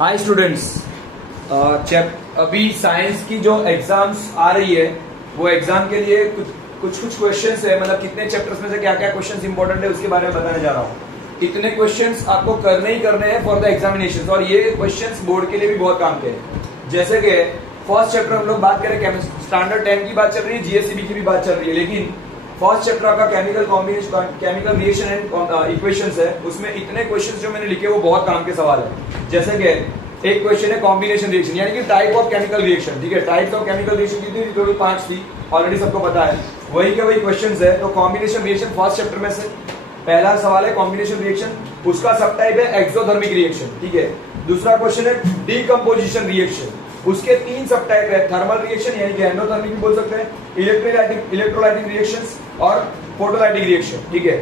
Hi students, अभी science की जो एग्जाम्स आ रही है वो एग्जाम के लिए कुछ क्वेश्चंस है, मतलब कितने चैप्टर्स में से क्या क्या क्वेश्चंस इंपॉर्टेंट है उसके बारे में बताने जा रहा हूँ। इतने क्वेश्चंस आपको करने ही करने हैं फॉर द एग्जामिनेशन, और ये क्वेश्चंस बोर्ड के लिए भी बहुत काम के हैं। जैसे कि फर्स्ट चैप्टर हम लोग बात करें, स्टैंडर्ड 10 की बात चल रही है, जीएससीबी की भी बात चल रही है, लेकिन फर्स्ट चैप्टर आपका chemical combination, chemical reaction and equations है। उसमें इतने क्वेश्चंस जो मैंने लिखे वो बहुत काम के सवाल है। जैसे कि एक क्वेश्चन है कॉम्बिनेशन रिएक्शन, यानी कि टाइप ऑफ केमिकल रिएक्शन। ठीक है, टाइप्स ऑफ केमिकल रिएक्शन कितनी थी? टोटल 5 थी, ऑलरेडी सबको पता है। वही के वही क्वेश्चंस है। तो कॉम्बिनेशन रिएक्शन फर्स्ट चैप्टर में से पहला सवाल है कॉम्बिनेशन रिएक्शन, उसका सब टाइप है एक्सोथर्मिक रिएक्शन। ठीक है, दूसरा क्वेश्चन है डीकंपोजिशन रिएक्शन, उसके 3 सब टाइप है, थर्मल रिएक्शन यानी कि एंडोथर्मिक भी बोल सकते हैं, इलेक्ट्रोलाइटिक रिएक्शंस और फोटोलाइटिक रिएक्शन। ठीक है,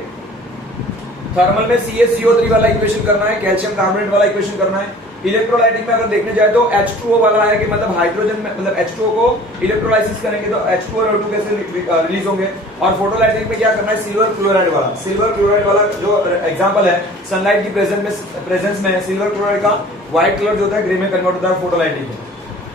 थर्मल में CaCO3 वाला इक्वेशन करना है, कैल्शियम कार्बोनेट वाला इक्वेशन करना है। इलेक्ट्रोलाइटिक में अगर देखने जाए तो H2O वाला है कि मतलब हाइड्रोजन में, मतलब H2O को इलेक्ट्रोलाइसिस करेंगे तो H2 और O2 कैसे रिलीज होंगे। और फोटोलाइटिक में क्या करना है? सिल्वर क्लोराइड वाला। सिल्वर क्लोराइड वाला जो एग्जांपल है, सनलाइट की प्रेजेंस में सिल्वर क्लोराइड का व्हाइट कलर जो होता है ग्रे में कन्वर्ट होता है, फोटोलाइटिक है।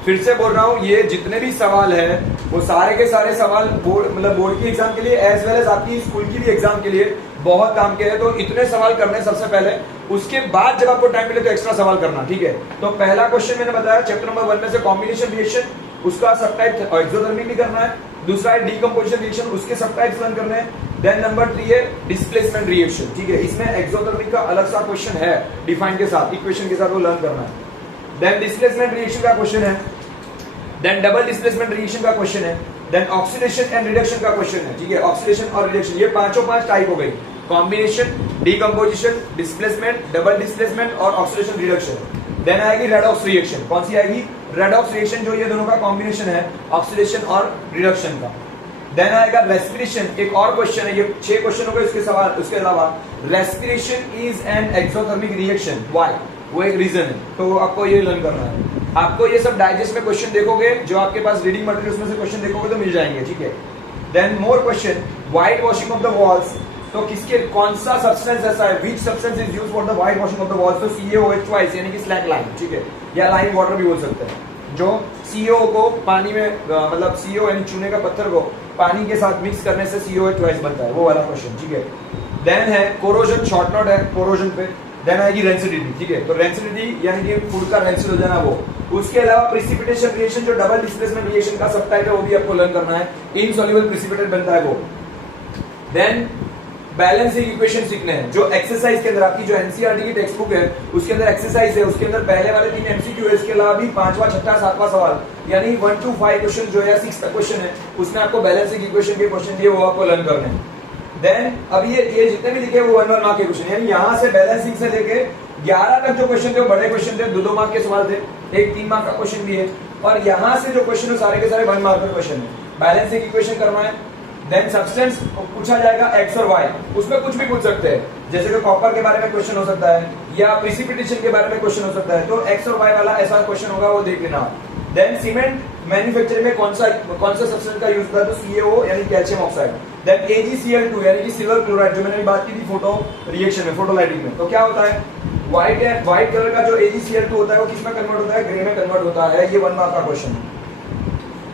फिर से बोल रहा हूँ, ये जितने भी सवाल है वो सारे के सारे सवाल बोर्ड की एग्जाम के लिए एज वेल एज आपकी स्कूल की भी एग्जाम के लिए बहुत काम के हैं। तो इतने सवाल करने सबसे पहले, उसके बाद जब आपको टाइम मिले तो एक्स्ट्रा सवाल करना। ठीक है, तो पहला क्वेश्चन मैंने बताया चैप्टर नंबर 1 में से कॉम्बिनेशन रिएक्शन, उसका सब टाइप एक्सोथर्मिक भी करना है। दूसरा है डीकंपोजिशन रिएक्शन, उसके सब टाइप्स लर्न करने हैं। देन नंबर 3 है डिस्प्लेसमेंट रिएक्शन। ठीक है, इसमें एक्सोथर्मिक का अलग सा क्वेश्चन है डिफाइन के साथ, इक्वेशन के साथ, वो लर्न करना है। देन डिस्प्लेसमेंट रिएक्शन का क्वेश्चन है, देन डबल डिस्प्लेसमेंट रिएक्शन का क्वेश्चन है, देन ऑक्सीडेशन एंड रिडक्शन का क्वेश्चन है। ठीक है, ऑक्सीडेशन और रिडक्शन, ये पांचों 5 टाइप हो गई, combination, decomposition, displacement, double displacement और ऑक्सीडेशन रिडक्शन। देन आएगी रेडॉक्स रिएक्शन। कौन सी आएगी? रेडॉक्स रिएक्शन, जो ये दोनों का कॉम्बिनेशन है, ऑक्सीडेशन और रिडक्शन का। देन आएगा रेस्पिरेशन, एक और क्वेश्चन है, ये 6 क्वेश्चन हो गए उसके सवाल। उसके अलावा respiration is an exothermic reaction, why, वो एक रीजन है, तो आपको ये लर्न करना है। आपको ये सब डाइजेस्ट में क्वेश्चन देखोगे, जो आपके पास रीडिंग मटेरियल उसमें से क्वेश्चन देखोगे तो मिल जाएंगे। ठीक है, then more question, white washing of the walls, तो किसके कौन सा सब्सटेंस ऐसा है, which substance is used for the white washing of the walls, तो CaOH ट्वाइस यानी कि स्लैक लाइम। ठीक है, या लाइम वाटर भी बोल सकते हैं, जो CO को पानी में, मतलब CO यानी चूने का पत्थर को पानी के साथ मिक्स करने से CaOH ट्वाइस बनता है, वो वाला क्वेश्चन। ठीक है, देन है कोरोजन, शॉर्ट नोट है कोरोजन पे। देन आएगी रेंसिडिटी। ठीक है, तो रेंसिडिटी यानी कि फूड का रेंसिड हो जाना, वो। उसके अलावा प्रिसिपिटेशन रिएक्शन, जो डबल डिस्प्लेसमेंट रिएक्शन का सब टाइप है, वो भी आपको लर्न करना है, इनसॉल्युबल प्रिसिपिटेट बनता है वो। देन बैलेंसिंग इक्वेशन सीखने हैं, जो एक्सरसाइज के अंदर आपकी जो एनसीईआरटी की टेक्स्ट बुक है उसके अंदर एक्सरसाइज है, उसके अंदर पहले वाले 3 MCQ है, इसके अलावा भी 5वां, 6वां, 7वां सवाल यानी 1 to 5 क्वेश्चन जो है 6 क्वेश्चन है, उसमें आपको बैलेंसिंग इक्वेशन के क्वेश्चन दिए वो आपको लर्न करने हैं। देन अब ये जितने भी लिखे वो 1 मार्क के क्वेश्चन, यानी यहाँ से बैलेंसिंग से लेके 11 तक जो क्वेश्चन थे वो बड़े क्वेश्चन थे, 2-2 मार्क के सवाल थे, एक 3 मार्क का क्वेश्चन भी है, और यहाँ से जो क्वेश्चन है सारे के सारे 1 मार्क के क्वेश्चन है। बैलेंसिंग इक्वेशन करना है। देन सब्सटेंस पूछा जाएगा X और Y, उसमें कुछ भी पूछ सकते हैं, जैसे कि कॉपर के बारे में क्वेश्चन हो सकता है या प्रिसिपिटेशन के बारे में क्वेश्चन हो सकता है, तो X और Y वाला ऐसा क्वेश्चन होगा, वो देख लेना। देन सीमेंट मैन्युफैक्चरिंग में कौन सा सब्सटेंस का यूज होता है, तो CaO यानी कैल्शियम ऑक्साइड। देन AgCl2 यानी कि सिल्वर क्लोराइड, जो मैंने बात की थी फोटो रिएक्शन में, फोटोलाइटिक में, तो क्या होता है, व्हाइट कलर का जो AgCl2 होता है वो किस में कन्वर्ट होता है? ग्रे में कन्वर्ट होता है, ये 1 मार्क का क्वेश्चन है।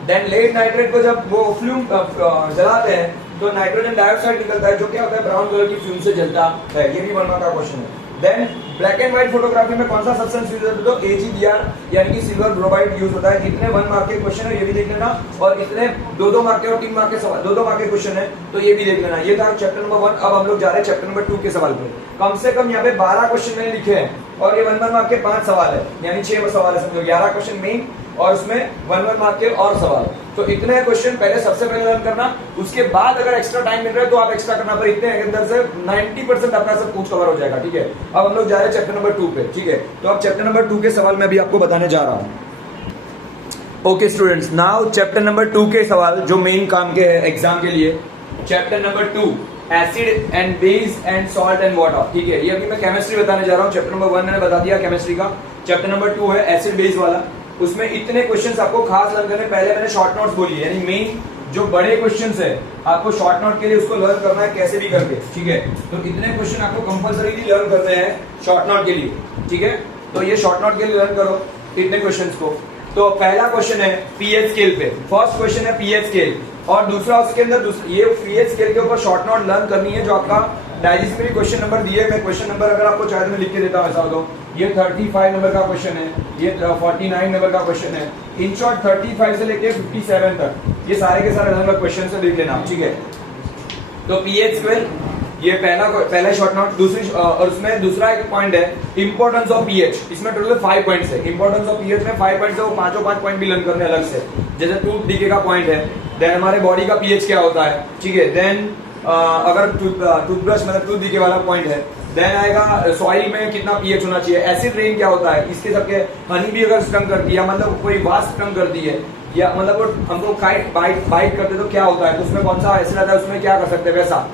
देन लेड नाइट्रेट को जब वो फ्यूम जलाते हैं तो नाइट्रोजन डाइऑक्साइड निकलता है, जो क्या होता है, ब्राउन कलर की फ्यूम से जलता है, ये भी 1 मार्क का क्वेश्चन है। Then black and white photography में कौन सा सब्सटेंस यूज होता है, तो AgBr यानी कि सिल्वर ब्रोमाइड यूज होता है। कितने 1 मार्क के क्वेश्चन है ये भी देख लेना, और इतने 2-2 मार्क के और 3 मार्क के सवाल, 2-2 मार्क के क्वेश्चन है, तो ये भी देख लेना। ये था चैप्टर नंबर 1। अब हम लोग जा रहे हैं चैप्टर नंबर 2 के सवाल पे। कम से कम यहाँ पे 12 क्वेश्चन मैंने लिखे हैं, और ये 1 मार्क के 5 सवाल है, यानी 6 सवाल है, समझो 11 क्वेश्चन मेन, और उसमें 1 मार्क के और सवाल। तो इतने क्वेश्चन पहले सबसे पहले लर्न करना, उसके बाद अगर एक्स्ट्रा टाइम मिल रहा है तो आप एक्स्ट्रा करना, पर इतने के अंदर से 90% आपका सब कुछ कवर हो जाएगा। ठीक है, अब हम लोग जा रहे हैं चैप्टर नंबर 2 पे। ठीक है, तो अब चैप्टर नंबर 2 के सवाल मैं अभी आपको बताने जा रहा हूं। Okay students, now chapter number 2 के सवाल जो मेन काम के हैं एग्जाम के लिए। Chapter number 2, acid and base and salt and water. ठीक है, ये अभी मैं केमिस्ट्री बताने जा रहा हूँ। चैप्टर नंबर 1 मैंने बता दिया केमिस्ट्री का, चैप्टर नंबर 2 है एसिड बेस वाला। उसमें इतने क्वेश्चंस आपको खास लर्न करने, पहले मैंने शॉर्ट नोट्स बोली, यानी मेन जो बड़े क्वेश्चंस है आपको शॉर्ट नोट के लिए उसको लर्न करना है कैसे भी करके। ठीक है, तो इतने क्वेश्चन आपको कंपलसरी लर्न करने हैं शॉर्ट नोट के लिए। ठीक है, तो ये शॉर्ट नोट के लिए लर्न करो इतने क्वेश्चंस को। तो पहला क्वेश्चन है पीएच स्केल पे, फर्स्ट क्वेश्चन है पीएच स्केल, और दूसरा उसके अंदर ये पीएच स्केल के ऊपर शॉर्ट नोट लर्न करनी है जो आपका डाइजेस्ट में क्वेश्चन नंबर दिए। मैं क्वेश्चन नंबर अगर आपको चाहे तो मैं लिख के देता हूँ, ऐसा हो ये 35 नंबर का क्वेश्चन है, ये 49 नंबर का क्वेश्चन है। इन शॉर्ट 35 से लेके 57 तक ये सारे के सारे अलग क्वेश्चन से देख लेना, ठीक है। तो पीएच स्केल ये पहला शॉर्ट नोट। दूसरी और उसमें दूसरा एक पॉइंट है इंपॉर्टेंस ऑफ पीएच। इसमें टोटल 5 पॉइंट्स है। इंपॉर्टेंस ऑफ पीएच में 5 पॉइंट्स है, वो 5 पॉइंट भी लर्न करने अलग से। जैसे टूथ डीके का पॉइंट है, देन हमारे बॉडी का पीएच क्या होता है, ठीक है। देन अगर टूथब्रश मतलब टूथ डीके वाला पॉइंट है। देन आएगा सॉइल में कितना पीएच होना चाहिए, एसिड रेन क्या होता है, इसके सबके हनी भी अगर स्टंग करती है, मतलब कोई वास्प स्टंग करती है, या मतलब वो हमको बाइट करते तो क्या होता है, तो उसमें कौन सा एसिड आता है, उसमें क्या कर सकते हैं वैसा।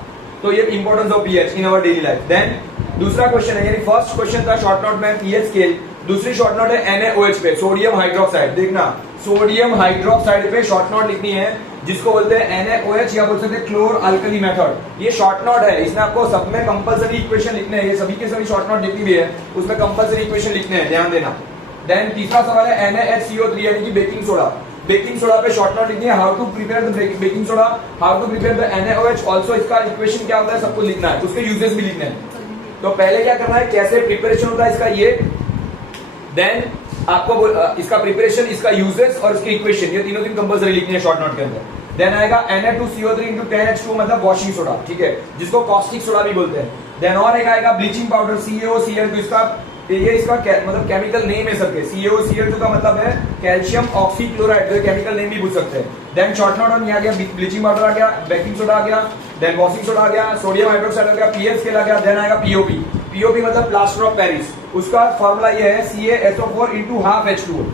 तो ये importance of pH in our daily life. Then दूसरा क्वेश्चन है, यानी फर्स्ट क्वेश्चन था शॉर्ट नोट में पीएच स्केल, दूसरी शॉर्ट नोट है NaOH पे, सोडियम हाइड्रोक्साइड। देखना सोडियम हाइड्रोक्साइड पे शॉर्ट नोट लिखनी है, जिसको बोलते हैं NaOH या बोल सकते हैं क्लोर अल्कली मेथड। ये शॉर्ट नोट है, इसमें आपको सब में कंपलसरी इक्वेशन लिखने हैं, ये सभी के सभी शॉर्ट नोट जितनी भी है उसमें कंपलसरी इक्वेशन लिखने हैं, ध्यान देना। देन तीसरा सवाल है NaHCO3 यानी कि बेकिंग सोडा। बेकिंग सोडा पे शॉर्ट नोट लिखनी है, how to prepare the baking soda, how to prepare the NaOH, also इसका इक्वेशन क्या होता है सबको लिखना है, उसके यूजेस भी लिखने हैं। तो पहले क्या करना है, कैसे प्रिपरेशन होता है इसका ये, देन आपको इसका प्रिपरेशन, इसका यूजेस और इसके इक्वेशन, ये तीनों दिन कंपलसरी लिखनी है शॉर्ट नोट के अंदर। देन आएगा Na2CO3 into 10H2 मतलब वॉशिंग सोडा, ठीक है, जिसको कॉस्टिक सोडा भी बोलते हैं। देन और एक आएगा ब्लीचिंग पाउडर CaOCl2, इसका ये इसका मतलब केमिकल नेम है सबके। CaOCl2 का मतलब है कैल्शियम ऑक्सीक्लोराइड, तो केमिकल नेम भी पूछ सकते हैं। देन शॉर्ट नोट में आ गया ब्लीचिंग पाउडर आ गया, बेकिंग सोडा आ गया, देन वॉशिंग सोडा आ गया, सोडियम हाइड्रोक्साइड आ गया, पीएच स्केल आ गया। देन आएगा POP। POP मतलब प्लास्टर ऑफ पेरिस, उसका फॉर्मूला ये है CaSO4 into half H2O,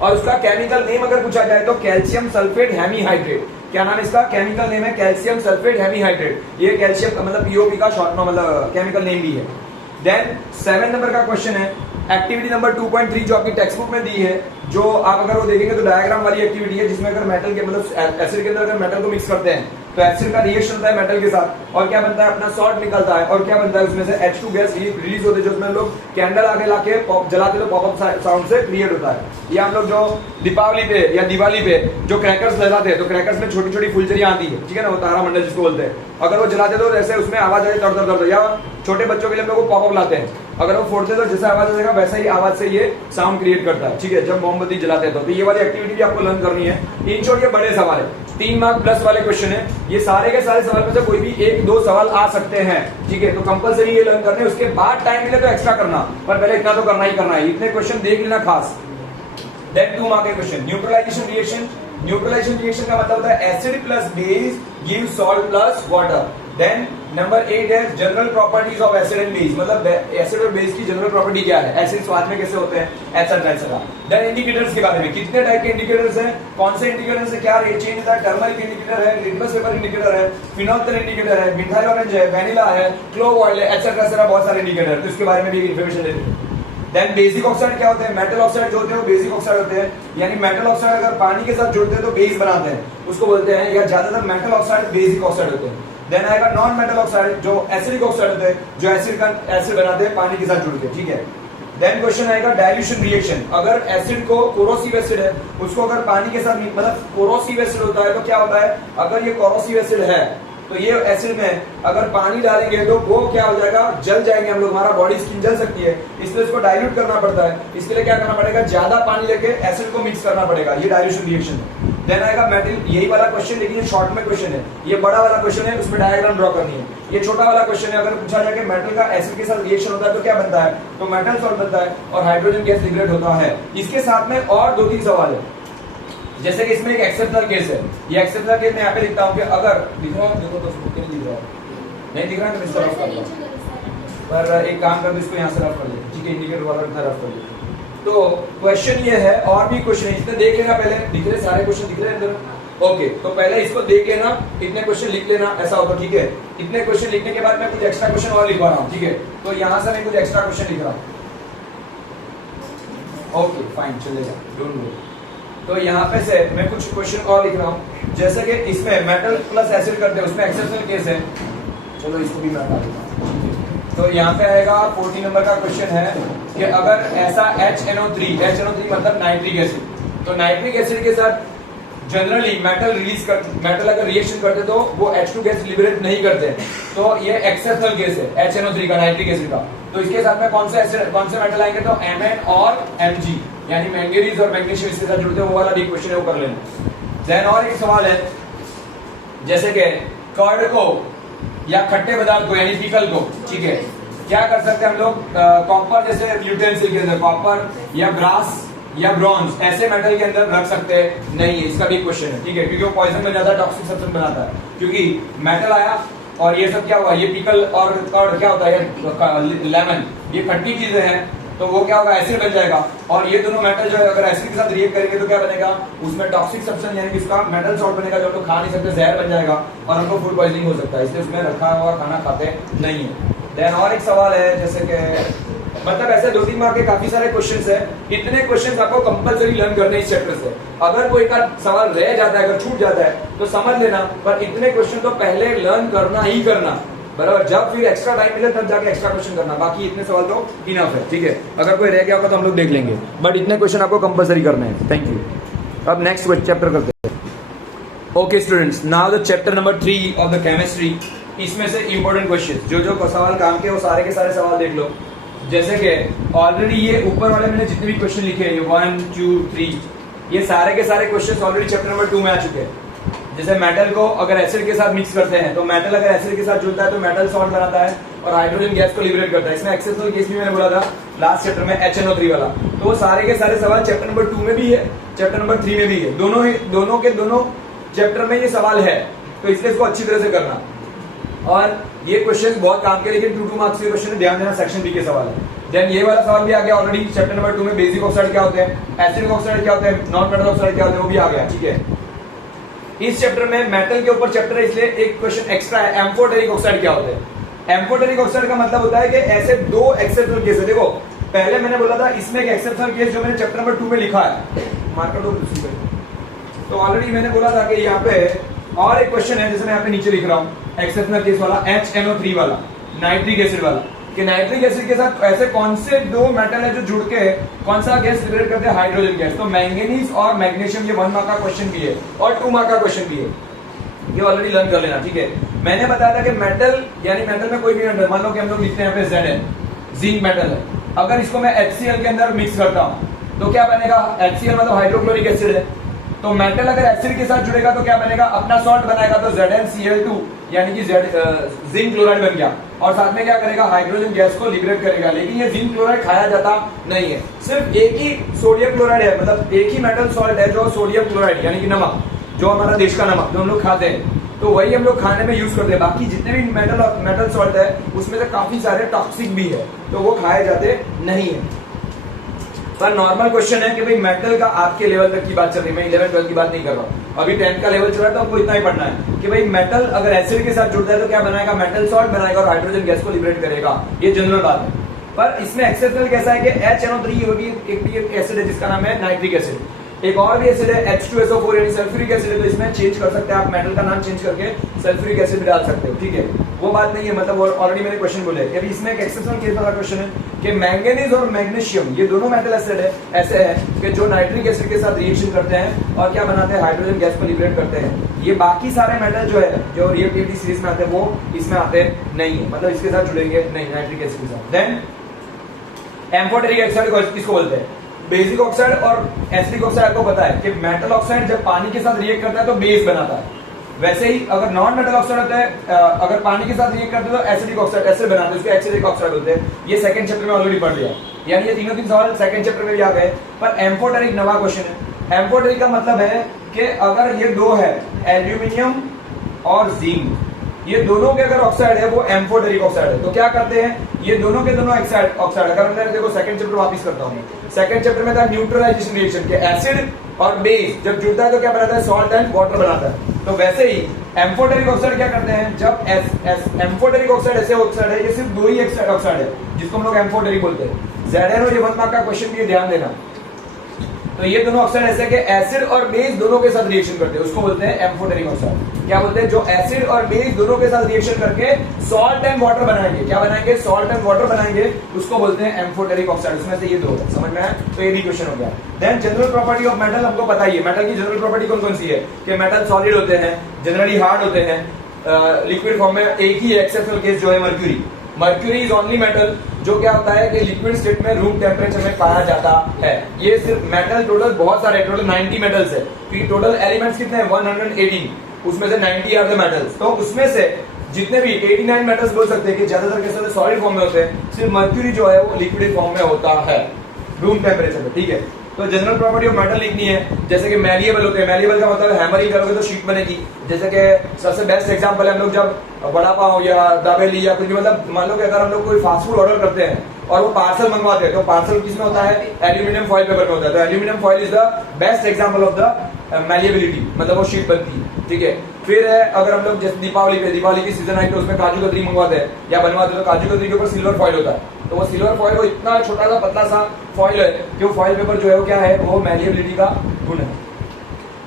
और उसका केमिकल नेम अगर पूछा जाए तो कैल्शियम सल्फेट हेमीहाइड्रेट। क्या नाम इसका, केमिकल नेम है कैल्शियम सल्फेट हेमीहाइड्रेट। ये कैल्शियम का मतलब POP का शॉर्ट मतलब केमिकल नेम भी है। देन 7 नंबर का क्वेश्चन है एक्टिविटी नंबर 2.3 जो आपकी टेक्स्ट बुक में दी है, जो आप अगर वो देखेंगे तो डायग्राम वाली एक्टिविटी है, जिसमें अगर मेटल के मतलब एसिड के अंदर अगर मेटल को मिक्स करते हैं तो एसिड का रिएक्शन होता है मेटल के साथ, और क्या बनता है अपना सॉल्ट निकलता है, और क्या बनता है उसमें से H2 गैस रिलीज होती है, जो उसमें लोग कैंडल आगे लाके जलाते तो पॉपअप साउंड से क्रिएट होता है। ये हम लोग जो दीपावली पे या दिवाली पे जो क्रैकर्स जलाते हैं, तो क्रैकर्स में छोटी छोटी फुलझड़ियां आती है, ठीक है ना, वो तारा मंडल जिसको बोलते हैं, अगर वो जलाते तो जैसे उसमें आवाज आए तड़ तड़, या छोटे बच्चों के लिए हम लोग पॉपअप लाते हैं, अगर वो फोड़ते तो जैसा आवाज आएगा वैसा ही आवाज से ये साउंड क्रिएट करता है, ठीक है, जब मोमबत्ती जलाते हैं तो ये वाली एक्टिविटी भी आपको लर्न करनी है। इन शॉर्ट ये बड़े सवाल है, 3 मार्क प्लस वाले क्वेश्चन है, ये सारे के सारे सवाल में से कोई भी 1-2 सवाल आ सकते हैं, ठीक है। तो कंपलसरी ये लर्न करने, उसके बाद टाइम मिले तो एक्स्ट्रा करना, पर पहले इतना तो करना ही करना है, इतने क्वेश्चन देख लेना खास। देन 2 मार्क के question, neutralization reaction. Neutralization reaction का मतलब होता है acid plus base give salt plus water. Then number 8 है general properties of acid and base, मतलब एसिड और बेस की जनरल प्रॉपर्टी क्या है, एसिड स्वाद में कैसे होते हैं, ऐसा ऐसा। देन इंडिकेटर्स के बारे में, कितने टाइप के इंडिकेटर्स हैं, कौन से इंडिकेटर से क्या रेट चेंज होता है, टर्मरिक इंडिकेटर है, लिटमस पेपर इंडिकेटर है, फिनोल्फ्थालीन इंडिकेटर है, मिथाइल ऑरेंज है, वेनिला है, क्लोव ऑयल है, एटसेट्रा बहुत सारे इंडिकेटर, तो इसके बारे में भी इन्फॉर्मेशन लेते हैं। देन बेसिक ऑक्साइड क्या होते हैं, मेटल ऑक्साइड जो होते हैं वो बेसिक ऑक्साइड होते हैं, यानी मेटल ऑक्साइड अगर पानी के साथ जुड़ते हैं तो बेस बनाते हैं, उसको बोलते हैं, या ज्यादातर मेटल ऑक्साइड बेसिक ऑक्साइड होते हैं। देन आएगा नॉन मेटल ऑक्साइड जो एसिडिक ऑक्साइड होते हैं, जो एसिड बनाते हैं पानी के साथ जुड़ के, ठीक है। देन क्वेश्चन आएगा डाइल्यूशन रिएक्शन, अगर एसिड को कोरोसिव एसिड है, उसको अगर पानी के साथ मतलब कोरोसिव एसिड होता है तो क्या होता है, अगर ये कोरोसिव एसिड है तो ये एसिड में अगर पानी डालेंगे तो वो क्या हो जाएगा, जल जाएंगे हम लोग, हमारा बॉडी स्किन जल सकती है, इसलिए इसको डाइल्यूट करना पड़ता है। इसके लिए क्या करना पड़ेगा, ज्यादा पानी लेके एसिड को मिक्स करना पड़ेगा, ये डाइल्यूशन रिएक्शन है। देन आएगा मेटल, यही वाला क्वेश्चन लेकिन ये शॉर्ट में क्वेश्चन है, ये बड़ा वाला क्वेश्चन है, उसमें डायग्राम ड्रॉ करनी है। ये छोटा वाला क्वेश्चन है, अगर पूछा जाए कि मेटल का एसिड के साथ रिएक्शन होता है तो क्या बनता है, तो मेटल सॉल्ट बनता है और हाइड्रोजन गैस लिबरेट होता है। इसके साथ में और 2-3 सवाल है, जैसे कि इसमें एक एक्सेप्शनल केस है, ये एक्सेप्शनल केस मैं यहाँ पे लिखता हूँ कि अगर दिख रहा है, देखो तो उसको नहीं दिख रहा है, नहीं दिख रहा है तो इसको रफ कर लो, पर एक काम कर दो, इसको यहाँ से रफ कर दो, ठीक है, इंडिकेटर वाला इतना रफ कर दो। तो क्वेश्चन ये है, और भी क्वेश्चन है, इतने देख लेना, पहले दिख रहे सारे क्वेश्चन दिख रहे हैं अंदर, ओके, तो पहले इसको देख लेना, इतने क्वेश्चन लिख लेना, ऐसा होता, ठीक है। इतने क्वेश्चन लिखने के बाद मैं कुछ एक्स्ट्रा क्वेश्चन और लिखवा रहा हूँ, ठीक है, तो यहाँ से मैं कुछ एक्स्ट्रा क्वेश्चन लिख रहा हूँ, ओके फाइन चलेगा, डोंट वरी। तो यहाँ पे से मैं कुछ क्वेश्चन और लिख रहा हूँ, जैसे कि इसमें मेटल प्लस एसिड करते हैं, उसमें एक्सेप्शनल केस है, चलो इसको भी मैं हटा देता हूँ। तो यहाँ पे आएगा 14 नंबर का क्वेश्चन है, कि अगर ऐसा HNO3 मतलब नाइट्रिक एसिड, तो नाइट्रिक एसिड के साथ जनरली मेटल अगर रिएक्शन करते तो वो H2 गैस लिबरेट नहीं करते, तो ये एक्सेप्शनल केस है HNO3 का, नाइट्रिक एसिड का। तो इसके साथ में कौन से मेटल आएंगे, तो Mn और Mg, यानी मैंगनीज और मैग्नीशियम इसके साथ जुड़ते हैं, वो वाला भी क्वेश्चन है, वो कर लेना। देन और एक सवाल है, जैसे कि कर्ड को या खट्टे पदार्थ को यानी पिकल को, ठीक है, क्या कर सकते हैं हम लोग, कॉपर जैसे यूटेंसिल के अंदर कॉपर या ब्रास या ब्रॉन्ज ऐसे मेटल के अंदर रख सकते हैं, नहीं है, इसका भी क्वेश्चन है, ठीक है, क्योंकि वो पॉइजन बन जाता है, टॉक्सिक सब्सटेंस बनाता है। क्योंकि मेटल आया और ये सब क्या हुआ, ये पिकल और कर्ड क्या होता है, लेमन, ये खट्टी चीजें हैं, तो वो क्या होगा, एसिड बन जाएगा। और ये दोनों मेटल जो है अगर एसिड के साथ रिएक्ट करेंगे तो क्या बनेगा, उसमें टॉक्सिक सब्सटेंस यानी कि इसका मेटल सॉल्ट बनेगा, जो हम लोग खा नहीं सकते, जहर बन जाएगा और हमको फूड पॉइजनिंग हो सकता है, इसलिए उसमें रखा हुआ खाना खाते नहीं है। देन और एक सवाल है, जैसे कि मतलब ऐसे 2-3 मार्क के काफी सारे क्वेश्चंस है, इतने क्वेश्चंस आपको कंपलसरी लर्न करने इस चैप्टर से। अगर कोई का सवाल रह जाता है, अगर छूट जाता है तो समझ लेना, पर इतने क्वेश्चन तो पहले लर्न करना ही करना, बराबर, जब फिर एक्स्ट्रा टाइम मिले तब जाके एक्स्ट्रा क्वेश्चन करना, बाकी इतने सवाल तो इनफ है, ठीक है। अगर कोई रह गया होगा तो हम लोग देख लेंगे, बट इतने क्वेश्चन आपको कंपलसरी करने हैं। Thank you. अब नेक्स्ट चैप्टर करते हैं। Okay students, now the chapter number 3 of the chemistry. इसमें से इंपॉर्टेंट क्वेश्चन जो सवाल काम के वो सारे के सारे सवाल देख लो। जैसे कि ऑलरेडी ये ऊपर वाले मैंने जितने भी क्वेश्चन लिखे हैं, ये 1 2 3, ये सारे के सारे क्वेश्चन ऑलरेडी चैप्टर नंबर 2 में आ चुके हैं। जैसे मेटल को अगर एसिड के साथ मिक्स करते हैं, तो मेटल अगर एसिड के साथ जुड़ता है तो मेटल सॉल्ट बनाता है और हाइड्रोजन गैस को लिबरेट करता है। इसमें एक्सेप्शनल केस भी मैंने बोला था लास्ट चैप्टर में, HNO3 वाला। तो वो सारे के सारे सवाल चैप्टर नंबर 2 में भी है, चैप्टर नंबर 3 में भी है, दोनों चैप्टर में ये सवाल है, तो इसलिए इसको अच्छी तरह से करना। और ये क्वेश्चन बहुत काम के, लेकिन 2 मार्क्स के क्वेश्चन है, ध्यान देना, सेक्शन बी के सवाल है। देन ये वाला सवाल भी आ गया ऑलरेडी चैप्टर नंबर 2 में, बेसिक ऑक्साइड क्या होते हैं, एसिडिक ऑक्साइड क्या होते हैं, नॉन मेटल ऑक्साइड क्या होते हैं, वो भी आ गया, ठीक है। इस चैप्टर में मेटल के ऊपर चैप्टर है, इसलिए एक क्वेश्चन एक्स्ट्रा है, एम्फोटेरिक ऑक्साइड क्या होते हैं। एम्फोटेरिक ऑक्साइड का मतलब होता है कि ऐसे 2 एक्सेप्शनल केस है। देखो पहले मैंने बोला था इसमें एक एक्सेप्शनल केस जो मैंने चैप्टर नंबर 2 में लिखा है, मार्कर दो, तो ऑलरेडी मैंने बोला था कि यहाँ पे और एक क्वेश्चन है, जैसे मैं यहाँ पे नीचे लिख रहा हूँ, एक्सेप्शनल केस वाला, HNO3 वाला, नाइट्रिक एसिड वाला, कि नाइट्रिक एसिड के साथ ऐसे कौन से 2 मेटल है जो जुड़ के कौन सा गैस लिबरेट करते हैं, हाइड्रोजन गैस। तो मैंगनीज और मैग्नीशियम, ये 1 मार्क का क्वेश्चन भी है और 2 मार्क का क्वेश्चन भी है, ये ऑलरेडी लर्न कर लेना, ठीक है। मैंने बताया था कि मेटल यानी मेटल में कोई भी मेटल, मान लो कि हम लोग लिखते हैं यहाँ पे Zn, जिंक मेटल है, अगर इसको मैं HCl के अंदर मिक्स करता हूँ तो क्या बनेगा, HCl मतलब हाइड्रोक्लोरिक एसिड है, तो मेटल अगर एसिड के साथ जुड़ेगा तो क्या बनेगा, अपना सॉल्ट बनाएगा, तो ZnCl2 यानी कि जिंक क्लोराइड बन गया, और साथ में क्या करेगा, हाइड्रोजन गैस को लिबरेट करेगा। लेकिन ये जिंक क्लोराइड खाया जाता नहीं है, सिर्फ एक ही सोडियम क्लोराइड है, मतलब एक ही मेटल सॉल्ट है जो सोडियम क्लोराइड यानी कि नमक, जो हमारा देश का नमक जो हम लोग खाते हैं, तो वही हम लोग खाने में यूज करते हैं। बाकी जितने भी मेटल सॉल्ट है उसमें से काफी सारे टॉक्सिक भी है, तो वो खाए जाते नहीं है। पर नॉर्मल क्वेश्चन है कि भाई मेटल का आपके लेवल तक की बात चल रही है, मैं 11-12 की बात नहीं कर रहा हूँ, अभी 10th का लेवल चल रहा है, तो आपको इतना ही पढ़ना है कि भाई मेटल अगर एसिड के साथ जुड़ता है तो क्या बनाएगा, मेटल सॉल्ट बनाएगा और हाइड्रोजन गैस को लिबरेट करेगा, ये जनरल बात है। पर इसमें एक्सेप्शनल कैसा है कि HNO3 एक एसिड है जिसका नाम है नाइट्रिक एसिड, एक और भी एसिड है H2SO4 यानी सल्फ्यूरिक एसिड है, तो इसमें चेंज कर सकते हैं आप, मेटल का नाम चेंज करके सल्फ्यूरिक एसिड डाल सकते हो, ठीक है, वो बात नहीं है। मतलब ऑलरेडी मैंने क्वेश्चन बोले कि अभी इसमें एक एक्सेप्शनल केस वाला क्वेश्चन है कि मैंगनीज और मैग्नीशियम ये दोनों मेटल एसिड है, ऐसे है कि जो नाइट्रिक एसिड के साथ रिएक्शन करते हैं और क्या बनाते हैं, हाइड्रोजन गैस को लिबरेट करते हैं। ये बाकी सारे मेटल जो है जो रिएक्टिविटी सीरीज में आते हैं वो इसमें आते नहीं है, मतलब इसके साथ जुड़ेंगे नहीं नाइट्रिक एसिड के साथ। देन एम्फोटेरिक ऑक्साइड किसको बोलते हैं, बेसिक ऑक्साइड और एसिडिक ऑक्साइड। आपको पता है कि मेटल ऑक्साइड जब पानी के साथ रिएक्ट करता है तो बेस बनाता है, वैसे ही अगर नॉन मेटल ऑक्साइड होता है अगर पानी के साथ रिएक्ट करते हैं तो एसिडिक ऑक्साइड एसिड बनाते हैं, उसको एसिडिक ऑक्साइड बोलते हैं। ये सेकंड चैप्टर में ऑलरेडी पढ़ लिया, यानी ये तीन सवाल सेकंड चैप्टर में भी आ गए। पर एम्फोटेरिक नवा क्वेश्चन है। एम्फोटेरिक का मतलब है कि अगर ये 2 है, एल्यूमिनियम और जिंक, ये दोनों के अगर ऑक्साइड है वो एम्फोटेरिक ऑक्साइड है, तो क्या करते हैं ये दोनों के दोनों ऑक्साइड अगर मैं देखो सेकंड चैप्टर वापस करता हूँ, सेकंड चैप्टर में था न्यूट्रलाइजेशन रिएक्शन के एसिड और बेस जब जुड़ता है तो क्या बनाता है, सॉल्ट एंड वाटर बनाता है। तो वैसे ही एम्फोटेरिक ऑक्साइड क्या करते हैं, जब एम्फोटेरिक ऑक्साइड ऐसे ऑक्साइड है, ये सिर्फ 2 ही ऑक्साइड है जिसको हम लोग एम्फोटेरिक बोलते हैं। ZnO ये 1 मार्क का क्वेश्चन भी ध्यान देना। तो ये दोनों ऑक्साइड ऐसे कि एसिड और बेस दोनों के साथ रिएक्शन करते हैं, उसको बोलते हैं एम्फोटेरिक ऑक्साइड। क्या बोलते हैं? जो एसिड और बेस दोनों के साथ रिएक्शन करके सॉल्ट एंड वाटर बनाएंगे। क्या बनाएंगे? सॉल्ट एंड वाटर बनाएंगे, उसको बोलते हैं एम्फोटेरिक ऑक्साइड। उसमें से ये दो है, समझ में आया? तो ये भी क्वेश्चन हो गया। Then general property of metal हमको पता ही है। मेटल की जनरल प्रॉपर्टी कौन कौन सी है? कि मेटल सॉलिड होते हैं, जनरली हार्ड होते हैं, लिक्विड फॉर्म में। एक ही एक्सेप्शनल केस जो है mercury. Mercury is only metal जो क्या होता है कि लिक्विड स्टेट में रूम टेम्परेचर में पाया जाता है। ये सिर्फ मेटल टोटल बहुत सारे, टोटल 90 मेटल्स है, क्योंकि टोटल एलिमेंट्स कितने हैं? 118, उसमें से 90 आर द मेटल्स। तो उसमें से जितने भी 89 मेटल्स बोल सकते हैं कि ज्यादातर कैसे होते हैं? सॉलिड फॉर्म में होते हैं। सिर्फ मर्क्यूरी जो है वो लिक्विड फॉर्म में होता है रूम टेम्परेचर में, ठीक है। तो जनरल प्रॉपर्टी ऑफ मेटल लिखनी है, जैसे कि मैलिएबल होते हैं। मैलिएबल का मतलब हैमरिंग करोगे तो शीट बनेगी। जैसे कि सबसे बेस्ट एग्जांपल है, हम लोग जब वड़ा पाव या दाबेली या कुछ भी, मतलब मान लो कि अगर हम लोग कोई फास्ट फूड ऑर्डर करते हैं और वो पार्सल मंगवाते हैं, तो पार्सल किसमें होता है? एल्यूमिनियम फॉइल पेपर में होता है। तो aluminium foil is the best example of the malleability, मतलब वो शीट बनती है, ठीक है। फिर है, अगर हम लोग जैसे दीपावली की सीजन आई तो उसमें काजू कतरी मंगवाते हैं या बनवाते हैं, तो काजू कतरी के ऊपर सिल्वर फॉइल होता है। तो वो सिल्वर फॉइल वो इतना छोटा सा पतला सा फॉइल है कि वो फॉइल पेपर जो है वो क्या है? वो मैलिएबिलिटी का गुण है।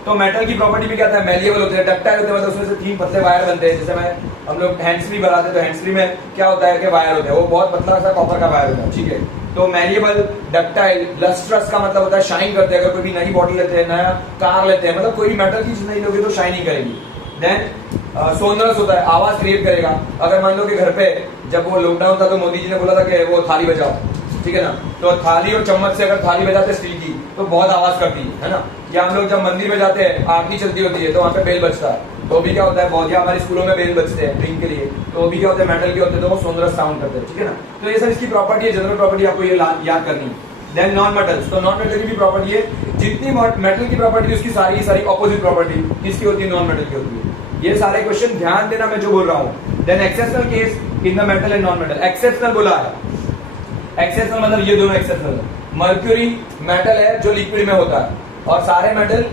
तो मेटल की प्रॉपर्टी में क्या था? मैलिएबल होते हैं, डक्टाइल होते हैं, मतलब उसमें से 3 पतले वायर बनते हैं। जैसे हम लोग हैंड्स फ्री बनाते हैं, तो हैंड्स फ्री में क्या होता है कि वायर होते हैं, वो बहुत पतला सा कॉपर का वायर होता है, ठीक है। तो मैलिएबल, डक्टाइल, लस्ट्रस का मतलब होता है शाइन करते हैं। अगर कोई भी नई बॉटल लेते हैं, नया कार लेते हैं, मतलब कोई भी मेटल की चीज नहीं लोगे तो शाइन नहीं करेगी। देन सोनरस होता है, आवाज क्रिएट करेगा। अगर मान लो कि घर पे जब वो लॉकडाउन था तो मोदी जी ने बोला था कि वो थाली बजाओ, ठीक है ना। तो थाली और चम्मच से अगर थाली बजाते स्टील की तो बहुत आवाज करती है ना। या हम लोग जब मंदिर में जाते हैं, आरती चलती होती है, तो वहाँ पे बेल बजता है, तो भी क्या होता है? बहुत, या हमारे स्कूलों में बेल बजते हैं ड्रिंक के लिए, तो भी क्या होता है? मेटल के होते हैं, तो वो सोनरस साउंड करते हैं, ठीक है ना। तो ये सब इसकी प्रॉपर्टी है, जनरल प्रॉपर्टी आपको ये याद करनी है। देन नॉन मेटल्स, तो नॉन मेटल की भी प्रॉपर्टी है। जितनी मेटल की प्रॉपर्टी उसकी सारी सारी ऑपोजिट प्रॉपर्टी किसकी होती है? नॉन मेटल की होती है। ये सारे क्वेश्चन ध्यान देना मैं जो बोल रहा हूँ। Then exceptional case in the metal and non metal. Exceptional बोला है, एक्सेप्शनल मतलब ये दोनों एक्सेप्शनल है। मर्क्यूरी मेटल है जो लिक्विड में होता है, और सारे मेटल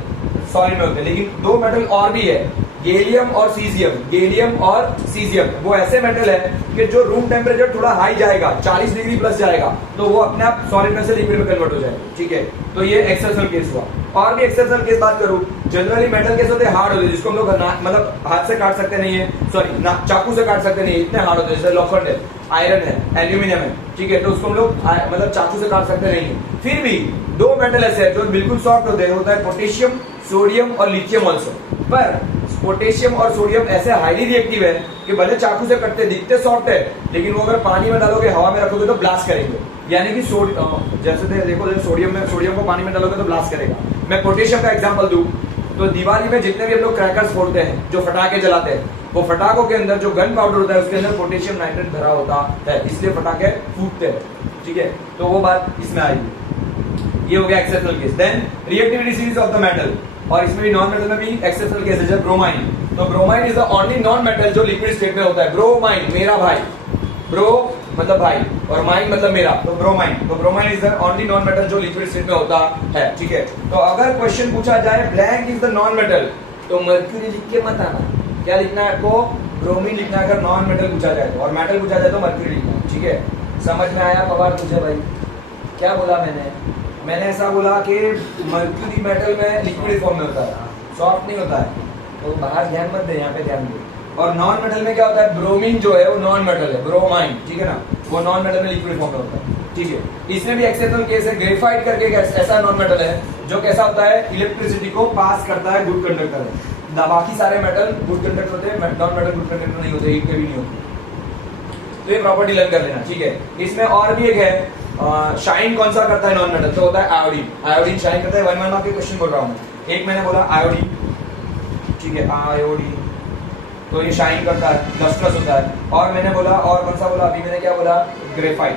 सॉलिड में होते हैं। लेकिन 2 मेटल और भी है, गैलियम और सीजियम। गैलियम और सीजियम वो ऐसे मेटल है कि जो रूम टेम्परेचर थोड़ा हाई जाएगा, 40 डिग्री प्लस जाएगा, तो वो अपने आप सॉलिड में से लिक्विड में कन्वर्ट हो जाएगा, ठीक है। तो ये एक्सेप्शनल केस हुआ। और भी एक्सेप्शनल केस बात करूं, जनरली मेटल केस होते हैं हार्ड होते हैं, जिसको हम लोग मतलब हाथ से काट सकते नहीं है, सॉरी चाकू से काट सकते नहीं है, इतने हार्ड होते हैं। जैसे लोखंड है, आयरन है, एल्यूमिनियम है, ठीक है, तो उसको हम लोग मतलब चाकू से काट सकते नहीं है। फिर भी 2 मेटल ऐसे हैं जो बिल्कुल सॉफ्ट होते हैं, होता है पोटेशियम, सोडियम और लिथियम ऑल्सो। पर पोटेशियम और सोडियम ऐसे हाईली रिएक्टिव है कि भले चाकू से कटते दिखते सॉफ्ट है, लेकिन वो अगर पानी में डालोगे, हवा में रखोगे तो ब्लास्ट करेंगे। यानी कि जैसे देखो सोडियम को पानी में डालोगे तो ब्लास्ट करेगा। मैं पोटेशियम का एग्जांपल दूं तो दिवाली में जितने भी हम लोग क्रैकर्स फोड़ते हैं, जो फटाके जलाते हैं, वो फटाकों के अंदर जो गन पाउडर होता है उसके अंदर पोटेशियम नाइट्रेट भरा होता है, इसलिए फटाके फूटते हैं, ठीक है। तो वो बात इसमें आएगी। ये हो गया exceptional case. Then reactivity series of the metal, और इसमें भी नॉन मेटल में भी एक्सेप्शनल केस है। जैसे ब्रोमाइन, तो bromine is the only non metal जो लिक्विड स्टेट में होता है। ब्रोमाइन, मेरा भाई, ब्रो मतलब भाई और माइन मतलब मेरा, तो ब्रोमाइन। तो bromine is the only non metal जो लिक्विड स्टेट में होता है, ठीक है। तो अगर क्वेश्चन पूछा जाए blank is the non metal, तो मर्क्यूरी लिख के मत आना। क्या लिखना है आपको? ब्रोमीन लिखना है अगर नॉन मेटल पूछा जाए तो, और मेटल पूछा जाए तो मर्क्यूरी लिखना, ठीक है। समझ में आया पवार तुझे भाई? क्या बोला मैंने ऐसा बोला कि मर्क्यूरी मेटल में लिक्विड फॉर्म में होता है, सॉफ्ट नहीं होता है। तो बाहर ध्यान मत दे, यहाँ पे ध्यान दे। और नॉन मेटल में क्या होता है? ब्रोमीन जो है वो नॉन मेटल है, ब्रोमाइन, ठीक है ना, वो नॉन मेटल में लिक्विड फॉर्म में होता है, ठीक है। इसमें भी एक्सेप्शनल केस है। ग्रेफाइट करके एक ऐसा नॉन मेटल है जो कैसा होता है? इलेक्ट्रिसिटी को पास करता है, गुड कंडक्टर है। बाकी सारे मेटल गुड कंडक्टर होते हैं, नॉन मेटल गुड कंडक्टर नहीं होते, हीट के भी नहीं होते। तो ये प्रॉपर्टी लर्न कर लेना, ठीक है। इसमें और भी एक है, शाइन कौन सा करता है नॉन मेटल? तो होता है आयोडीन। आयोडीन शाइन करता है। 1 मार्क के क्वेश्चन बोल रहा हूँ। एक मैंने बोला आयोडीन, ठीक है, आयोडीन, तो ये शाइन करता है, लस्ट्रस होता है। और मैंने बोला, और कौन सा बोला अभी मैंने, क्या बोला? ग्रेफाइट।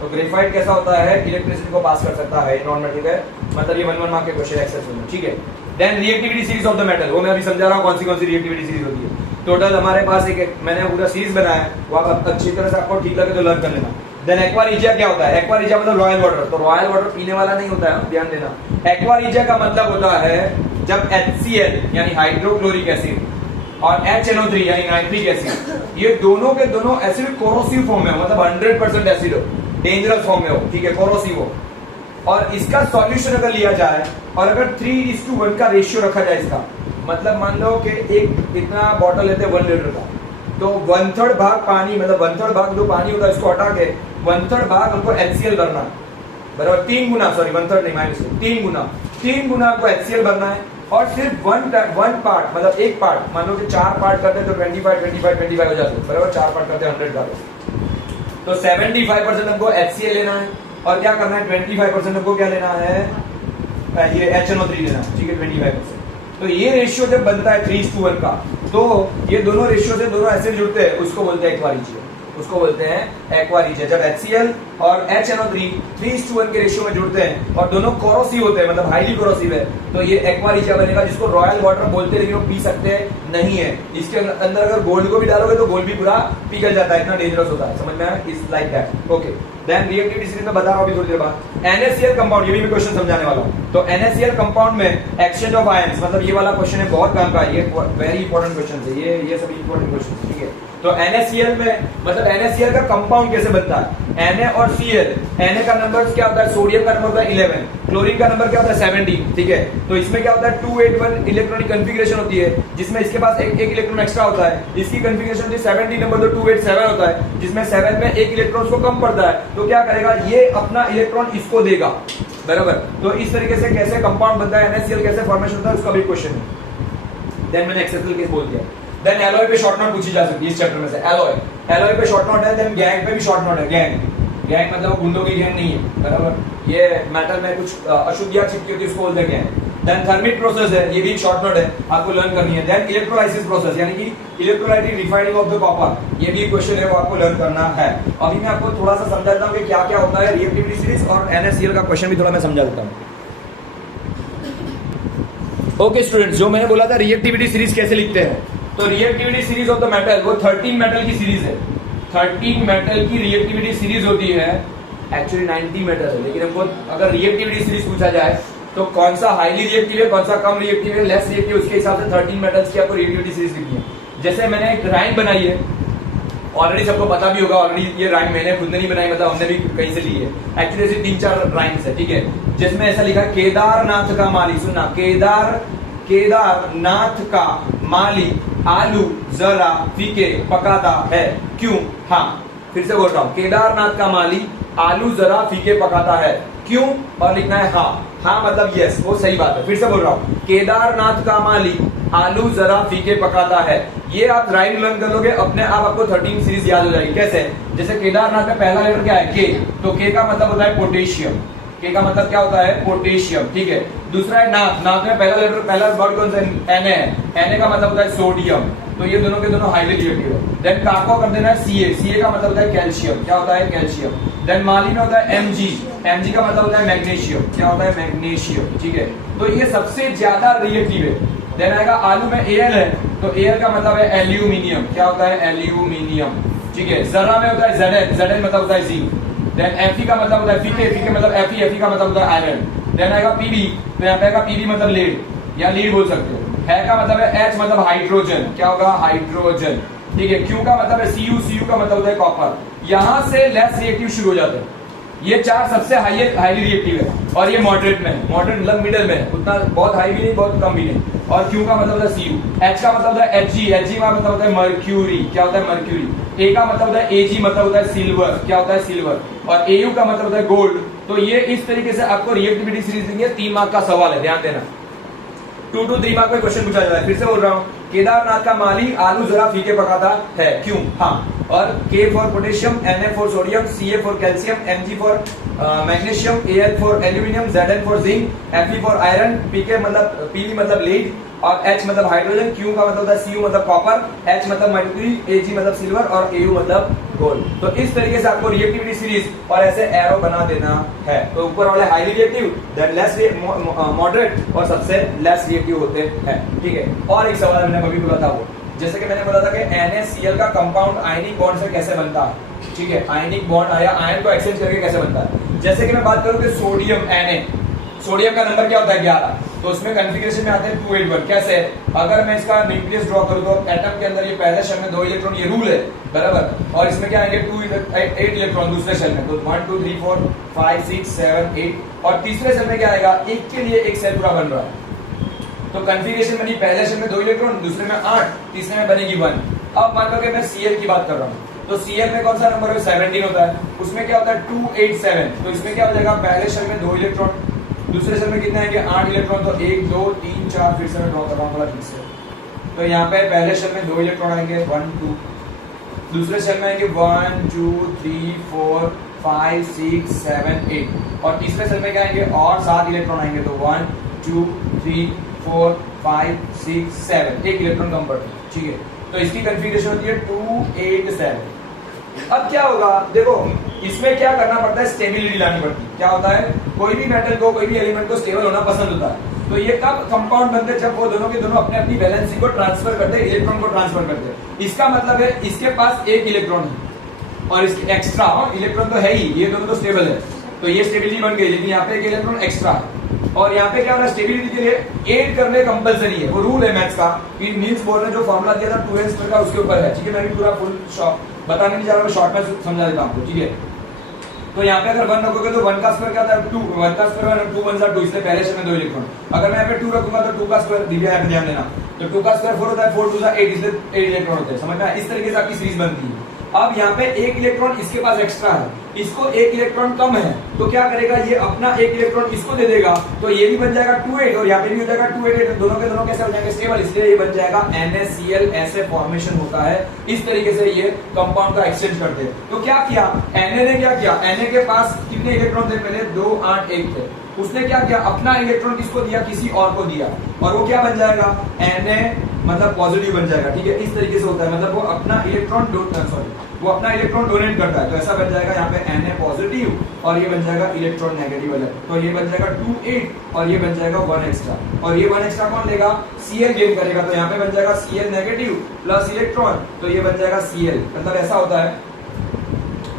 तो ग्रेफाइट कैसा होता है? इलेक्ट्रिसिटी को पास कर सकता है, नॉन मेटल है, मतलब ये 1 मार्क के क्वेश्चन एक्सेप्शनल, ठीक है। Then reactivity series of the metal, वो मैं अभी समझा रहा हूँ कौन सी रिएक्टिविटी सीरीज होती है। टोटल हमारे पास एक मैंने पूरा सीरीज बनाया है, वो आप अच्छी तरह से आपको ठीक लगे तो लर्न कर लेना। देन एक्वा रिजिया क्या होता है? एक्वा रिजिया मतलब रॉयल वाटर। तो रॉयल वाटर पीने वाला नहीं होता है, ध्यान देना। एक्वा रिजिया का मतलब होता है जब HCl यानी हाइड्रोक्लोरिक एसिड और HNO3 यानी नाइट्रिक एसिड, ये दोनों के दोनों एसिड कोरोसिव फॉर्म में हो, मतलब 100% एसिड हो, डेंजरस फॉर्म में हो, ठीक है, कोरोसिव हो, और इसका सॉल्यूशन अगर लिया जाए और अगर 3:1 का रेशियो रखा जाए इसका, मतलब मान लो कि एक इतना बॉटल लेते हैं 1 लीटर का, तो 1/3 भाग पानी, मतलब 1/3 भाग जो पानी होता है इसको हटा के 1/3 भाग हमको HCl भरना है, बराबर 3 गुना, सॉरी 1/3 नहीं माइनस 3 गुना हमको HCl भरना है। और सिर्फ वन पार्ट, मतलब एक पार्ट, मान लो कि 4 पार्ट करते तो 25 हो जाते, बराबर 4 पार्ट करते 100 का, तो 75% हमको HCl लेना है और क्या करना है 25% हमको क्या लेना है, ये HNO3 लेना है, ठीक है 25%। तो ये रेशियो जब बनता है 3:1 का, तो ये दोनों रेशियो से दोनों एसिड जुड़ते हैं, उसको बोलते हैं एक्वा रीजियन, उसको बोलते हैं एक्वा रीजियन। जब HCl और HNO3 3:1 के रेशियो में जुड़ते हैं और दोनों कोरोसिव होते हैं, मतलब हाईली कोरोसिव है, तो ये एक्वा रीजियन बनेगा, जिसको रॉयल वाटर बोलते हैं, लेकिन वो पी सकते नहीं है। इसके अंदर अगर गोल्ड को भी डालोगे तो गोल्ड भी पूरा पिघल जाता है, इतना डेंजरस होता है, समझ में आया, is like that. Okay, then reactivity series में बता रहा हूं अभी थोड़ी देर बाद। NaCl कंपाउंड, ये भी मैं क्वेश्चन समझाने वाला हूं। तो NaCl कंपाउंड में एक्सचेंज ऑफ आयंस, मतलब ये वाला क्वेश्चन है, बहुत काम का है, ये वेरी इंपॉर्टेंट क्वेश्चन है, ये सभी इंपॉर्टेंट क्वेश्चन, ठीक है। तो NaCl में, मतलब NaCl का कंपाउंड कैसे बनता है, Na और Cl, Na का नंबर क्या होता है, सोडियम का नंबर होता है 11, क्लोरीन का नंबर क्या होता है 17, ठीक है। तो इसमें क्या होता है 281 इलेक्ट्रॉनिक कन्फिगरेशन होती है, जिसमें इसके पास एक इलेक्ट्रॉन एक्स्ट्रा होता है, इसकी कन्फिगरेशन होती है 70 नंबर, तो 287 होता है, जिसमें 7 में एक इलेक्ट्रॉन को कम पड़ता है, तो क्या करेगा ये अपना इलेक्ट्रॉन इसको देगा, बराबर। तो इस तरीके से कैसे कंपाउंड बनता है, NaCl कैसे फॉर्मेशन होता है, उसका भी क्वेश्चन है। देन मैंने एक्सेप्शनल केस बोल दिया। देन एलॉय पे शॉर्ट नोट पूछी जा सकती है इस चैप्टर में से, एलॉय पे शॉर्ट नोट है। देन गैंग पे भी शॉर्ट नोट है, गैंग मतलब गुंडों की गैंग नहीं है, बराबर, ये मेटल में कुछ अशुद्धियां चिपकी होती है, उसको बोलते हैं गैंग। देन थर्मिक प्रोसेस है, ये भी एक शॉर्ट नोट है, आपको लर्न करनी है। देन इलेक्ट्रोलाइसिस प्रोसेस, यानी कि electrolytic refining of the copper, ये भी क्वेश्चन है, वो आपको लर्न करना है। अभी मैं आपको थोड़ा सा समझा देता हूं कि क्या क्या होता है रिएक्टिविटी सीरीज, और NaCl का क्वेश्चन भी थोड़ा मैं समझा देता हूं। ओके स्टूडेंट्स, जो मैंने बोला था रिएक्टिविटी सीरीज कैसे लिखते हैं, तो reactivity series of the metal, वो 13 मेटल की सीरीज है, 13 मेटल की रिएक्टिविटी सीरीज होती है, एक्चुअली 90 मेटल है, लेकिन हमको अगर रिएक्टिविटी सीरीज पूछा जाए तो कौन सा हाईली रिएक्टिव है, कौन सा कम रिएक्टिव है, लेस रिएक्टिव, उसके हिसाब से 13 मेटल्स की आपको रिएक्टिविटी सीरीज लिखनी है। जैसे मैंने एक राइम बनाई है, ऑलरेडी सबको पता भी होगा, ऑलरेडी ये राइम मैंने खुद ने नहीं बनाई, मतलब हमने भी कहीं से ली है, एक्चुअली ऐसी 3-4 राइम्स है, ठीक है, जिसमें ऐसा लिखा है केदारनाथ का माली, सुनना, केदारनाथ का माली आलू जरा फीके पकाता है, क्यों? हाँ, फिर से बोल रहा हूं, केदारनाथ का माली आलू जरा फीके पकाता है, क्यों? और लिखना है हाँ मतलब यस, वो सही बात है। फिर से बोल रहा हूं, केदारनाथ का माली आलू जरा फीके पकाता है, ये आप राइम लर्न कर लोगे, अपने आप आपको 13 सीरीज याद हो जाएगी। कैसे? जैसे केदारनाथ में पहला लेटर क्या है, के, तो के का मतलब होता है पोटेशियम, के का मतलब क्या होता है, पोटेशियम, ठीक है। दूसरा है नाथ, नाथ में पहला लेटर, पहला वर्ड कौन सा है, Na का मतलब होता है सोडियम, तो ये दोनों के दोनों हाईली रिएक्टिव है। देन काको कर देना है Ca का मतलब होता है कैल्शियम, क्या होता है, कैल्शियम। देन माली में होता है Mg का मतलब होता है मैग्नीशियम, क्या होता है, मैग्नीशियम, ठीक है। तो ये सबसे ज्यादा रिएक्टिव है। देन आएगा आलू में Al है, तो Al का मतलब है एल्यूमिनियम, क्या होता है, एल्यूमिनियम, ठीक है। जरा में होता है Zn मतलब होता है जिंक। देन Fe का मतलब होता है Fe मतलब Fe का मतलब होता है आयरन। देन आएगा Pb, तो यहाँ पे आएगा Pb मतलब लेड या लीड बोल सकते हो। है का मतलब है H मतलब हाइड्रोजन, क्या होगा, हाइड्रोजन, ठीक है। Q का मतलब है Cu का मतलब होता है कॉपर। यहाँ से लेस रिएक्टिव शुरू हो जाते हैं, ये 4 सबसे हाईली रिएक्टिव है, और ये मॉडरेट में है, मॉडरेट मतलब मिडिल में है, उतना बहुत हाई भी नहीं बहुत कम भी नहीं। और Q का मतलब होता है Cu, H का मतलब होता है Hg का मतलब होता है मर्क्यूरी, क्या होता है, मर्क्यूरी। A का मतलब होता है Ag मतलब होता है सिल्वर, क्या होता है, सिल्वर। और Au का मतलब होता है गोल्ड। तो ये इस तरीके से आपको रिएक्टिविटी सीरीज देंगे, 3 मार्क का सवाल है, ध्यान देना, 2 to 3 मार्क में क्वेश्चन पूछा जाता है। फिर से बोल रहा हूँ, केदारनाथ का माली आलू जरा फीके पकाता है, क्यों? हाँ। और K for potassium, Na for sodium, Ca for calcium, Mg for magnesium, Al for aluminium, Zn for zinc, Fe for iron, Pk मतलब Pb मतलब लीड, और H मतलब हाइड्रोजन, Q का मतलब होता है Cu मतलब कॉपर, H मतलब मर्क्यूरी, Ag मतलब सिल्वर, और Au मतलब गोल्ड। तो इस तरीके से आपको रिएक्टिविटी सीरीज और ऐसे एरो बना देना है। तो ऊपर वाले highly reactive, than less moderate, और सबसे लेस रिएक्टिव होते हैं, ठीक है। और एक सवाल मैंने अभी बोला था, वो जैसे कि मैंने बोला था कि NaCl का कंपाउंड आयनिक बॉन्ड से कैसे बनता है, ठीक है, आयनिक बॉन्ड आया आयन को एक्सचेंज करके कैसे बनता है। जैसे कि मैं बात करूं कि सोडियम Na, सोडियम का नंबर क्या होता है 11, तो उसमें कॉन्फ़िगरेशन में आते हैं 281। कैसे? अगर मैं इसका न्यूक्लियस ड्रॉ करूं तो एटम के अंदर ये पहले शेल में 2 इलेक्ट्रॉन, ये रूल है बराबर, और इसमें क्या आएंगे 8 इलेक्ट्रॉन दूसरे शेल में, तो 1 2 3 4 5 6 7 8, और तीसरे शेल में क्या आएगा, एक के लिए एक सेल पूरा बन रहा है। तो कॉन्फ़िगरेशन बनी पहले शेल में 2 इलेक्ट्रॉन, दूसरे में 8, तीसरे में बनेगी 1। अब मान लो कि मैं Cl की बात कर रहा हूँ, तो Cl में कौन सा नंबर है, 17 होता है, उसमें क्या होता है 287, तो इसमें क्या हो जाएगा, पहले शेल में 2 इलेक्ट्रॉन, दूसरे शेल में कितने आएंगे 8 इलेक्ट्रॉन, तो 1 2 3 4, फिर से मैं ड्रॉ कर रहा हूँ थोड़ा ठीक से, तो यहाँ पे पहले शेल में 2 इलेक्ट्रॉन आएंगे 1 2, दूसरे शेल में आएंगे 1 2 3 4 5 6 7 8, और तीसरे शेल में क्या आएंगे और 7 इलेक्ट्रॉन आएंगे, तो 1 2 3 4 5 6 7, एक इलेक्ट्रॉन कम पड़ता है, ठीक है। तो इसकी कॉन्फ़िगरेशन होती है 287। अब क्या होगा, देखो इसमें क्या करना पड़ता है, स्टेबिलिटी लानी पड़ती है। क्या होता है, कोई भी मेटल को, कोई भी एलिमेंट को स्टेबल होना पसंद होता है, तो ये कब कंपाउंड बनते हैं, जब वो दोनों के दोनों अपने अपनी वैलेंसी को ट्रांसफर करते हैं, इलेक्ट्रॉन को ट्रांसफर करते हैं। इसका मतलब है इसके पास एक इलेक्ट्रॉन है और इसके एक्स्ट्रा इलेक्ट्रॉन तो है ही, ये दोनों तो स्टेबल है, तो ये स्टेबिलिटी बन गई, लेकिन यहाँ पे एक इलेक्ट्रॉन एक्स्ट्रा है, और यहाँ पे क्या हो रहा है, स्टेबिलिटी के लिए ऐड करने कंपलसरी है, वो रूल है मैथ्स का, कि नील्स बोर ने जो फॉर्मूला दिया था 2n² का, उसके ऊपर है, ठीक है। मैं भी पूरा फुल बताने नहीं जा रहा, मैं शॉर्ट में समझा देता हूँ आपको, ठीक है। तो यहाँ पे अगर 1 रखोगे तो 1 का स्क्वायर क्या होता है 2, 1 का स्क्वायर 2 1 2, इसलिए पहले शेल में 2 इलेक्ट्रॉन। अगर मैं यहाँ पे 2 रखूंगा तो 2 का स्क्वायर दिव्या यहाँ पे ध्यान देना, तो 2 का स्क्वायर 4 होता है, 4 2 8, इसलिए 8 इलेक्ट्रॉन होते हैं, समझ में आया? इस तरीके से आपकी सीरीज बनती है। अब यहाँ पे एक इलेक्ट्रॉन इसके पास एक्स्ट्रा है, इसको एक इलेक्ट्रॉन कम है, तो क्या करेगा, ये अपना एक इलेक्ट्रॉन इसको दे देगा, तो ये भी बन जाएगा 2 8, और यहाँ पे भी हो जाएगा 2 8, दोनों के दोनों कैसे हो जाएंगे, स्टेबल, इसलिए ये बन जाएगा NaCl, ऐसे फॉर्मेशन होता है। इस तरीके से ये कंपाउंड का एक्सचेंज करते हैं। तो क्या किया Na ने, क्या किया, Na के पास कितने इलेक्ट्रॉन थे, पहले 2 8 1 थे, उसने क्या किया, अपना इलेक्ट्रॉन किसको दिया, किसी और को दिया, और वो क्या बन जाएगा, Na मतलब पॉजिटिव बन जाएगा, ठीक है। इस तरीके से होता है, मतलब वो अपना इलेक्ट्रॉन वो अपना इलेक्ट्रॉन डोनेट करता है, तो ऐसा बन जाएगा यहाँ पे Na पॉजिटिव, और ये बन जाएगा इलेक्ट्रॉन नेगेटिव वाला, तो ये बन जाएगा 2 8, और ये बन जाएगा 1 एक्स्ट्रा, और ये 1 एक्स्ट्रा कौन लेगा, Cl गेन करेगा, तो यहाँ पे बन जाएगा Cl नेगेटिव प्लस इलेक्ट्रॉन, तो ये बन जाएगा Cl, मतलब ऐसा होता है।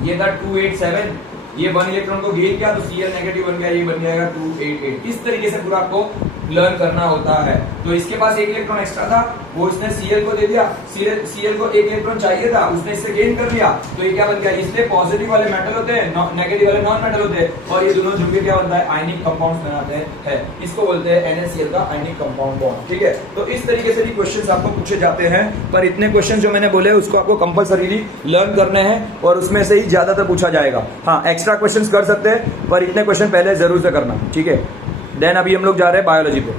ये था 287, ये 1 इलेक्ट्रॉन को गेन किया तो Cl नेगेटिव बन गया, ये बन जाएगा 288। इस तरीके से पूरा आपको लर्न करना होता है। तो इसके पास एक इलेक्ट्रॉन एक्स्ट्रा था, वो इसने Cl को दे दिया, Cl को एक इलेक्ट्रॉन चाहिए था, उसने इससे गेन कर लिया, तो ये क्या बन गया, इसलिए पॉजिटिव वाले मेटल होते हैं, नेगेटिव वाले नॉन मेटल होते हैं, और ये दोनों जुड़ के क्या बनता है, आयनिक कंपाउंड्स बनाते हैं। इसको बोलते हैं NaCl का आयनिक कंपाउंड बॉन्ड, ठीक है। तो इस तरीके से भी क्वेश्चंस आपको पूछे जाते हैं, पर इतने क्वेश्चन जो मैंने बोले उसको आपको कंपल्सरीली लर्न करने हैं, और उसमें से ही ज्यादातर पूछा जाएगा। हाँ, एक्स्ट्रा क्वेश्चन कर सकते हैं, पर इतने क्वेश्चन पहले जरूर से करना, ठीक है। देन अभी हम लोग जा रहे हैं बायोलॉजी पे।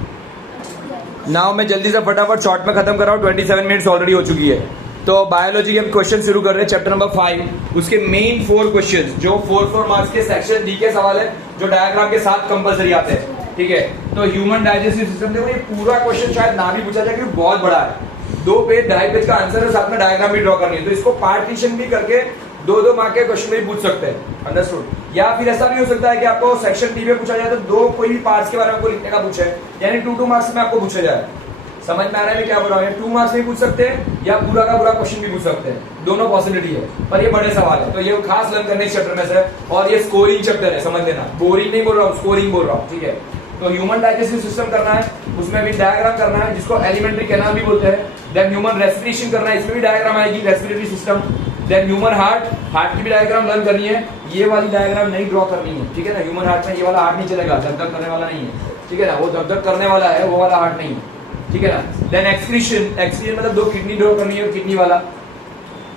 नाउ मैं जल्दी से फटाफट शॉर्ट में खत्म कर रहा हूँ, 27 मिनट्स ऑलरेडी हो चुकी है। तो बायोलॉजी के क्वेश्चन शुरू कर रहे हैं, चैप्टर नंबर 5, उसके मेन 4 क्वेश्चन जो 4 मार्क्स के सेक्शन डी के सवाल है, जो डायग्राम के साथ कंपलसरी आते हैं, ठीक है। तो ह्यूमन डाइजेस्टिव सिस्टम, देखो ये पूरा क्वेश्चन शायद ना भी पूछा जाए क्योंकि बहुत बड़ा है, 2 पेज 2.5 पेज का आंसर है, साथ में डायग्राम भी ड्रॉ करनी है, तो इसको पार्टीशन भी करके 2 मार्क के क्वेश्चन भी पूछ सकते हैं, अंडरस्टूड। या फिर ऐसा भी हो सकता है कि आपको सेक्शन डी में पूछा जाए तो 2 कोई भी पार्ट्स के बारे में आपको लिखने का पूछे, यानी 2 मार्क्स में आपको पूछा जाए। समझ में आ रहा है क्या बोल रहा हूँ, 2 मार्क्स में पूछ सकते हैं या पूरा का पूरा क्वेश्चन भी पूछ सकते हैं, दोनों पॉसिबिलिटी है, पर ये बड़े सवाल है, तो ये खास लर्न करने इस चैप्टर में से, और ये स्कोरिंग चैप्टर है, समझ लेना, बोरिंग नहीं बोल रहा हूँ, स्कोरिंग बोल रहा हूँ, ठीक है। तो ह्यूमन डाइजेस्टिव सिस्टम करना है, उसमें भी डायग्राम करना है, जिसको एलिमेंट्री कैनाल भी बोलते हैं। देन ह्यूमन रेस्पिरेशन करना है, इसमें भी डायग्राम आएगी, respiratory system. Then human heart की भी डायग्राम लर्न करनी है, ये वाली डायग्राम नहीं ड्रॉ करनी है, ठीक है ना। ह्यूमन हार्ट में ये वाला हार्ट नहीं चलेगा, धक-धक करने वाला नहीं है, ठीक है ना, वो धक-धक करने वाला है, वो वाला हार्ट नहीं है, ठीक है ना। देन एक्सक्रीशन मतलब 2 किडनी ड्रॉ करनी है, किडनी वाला।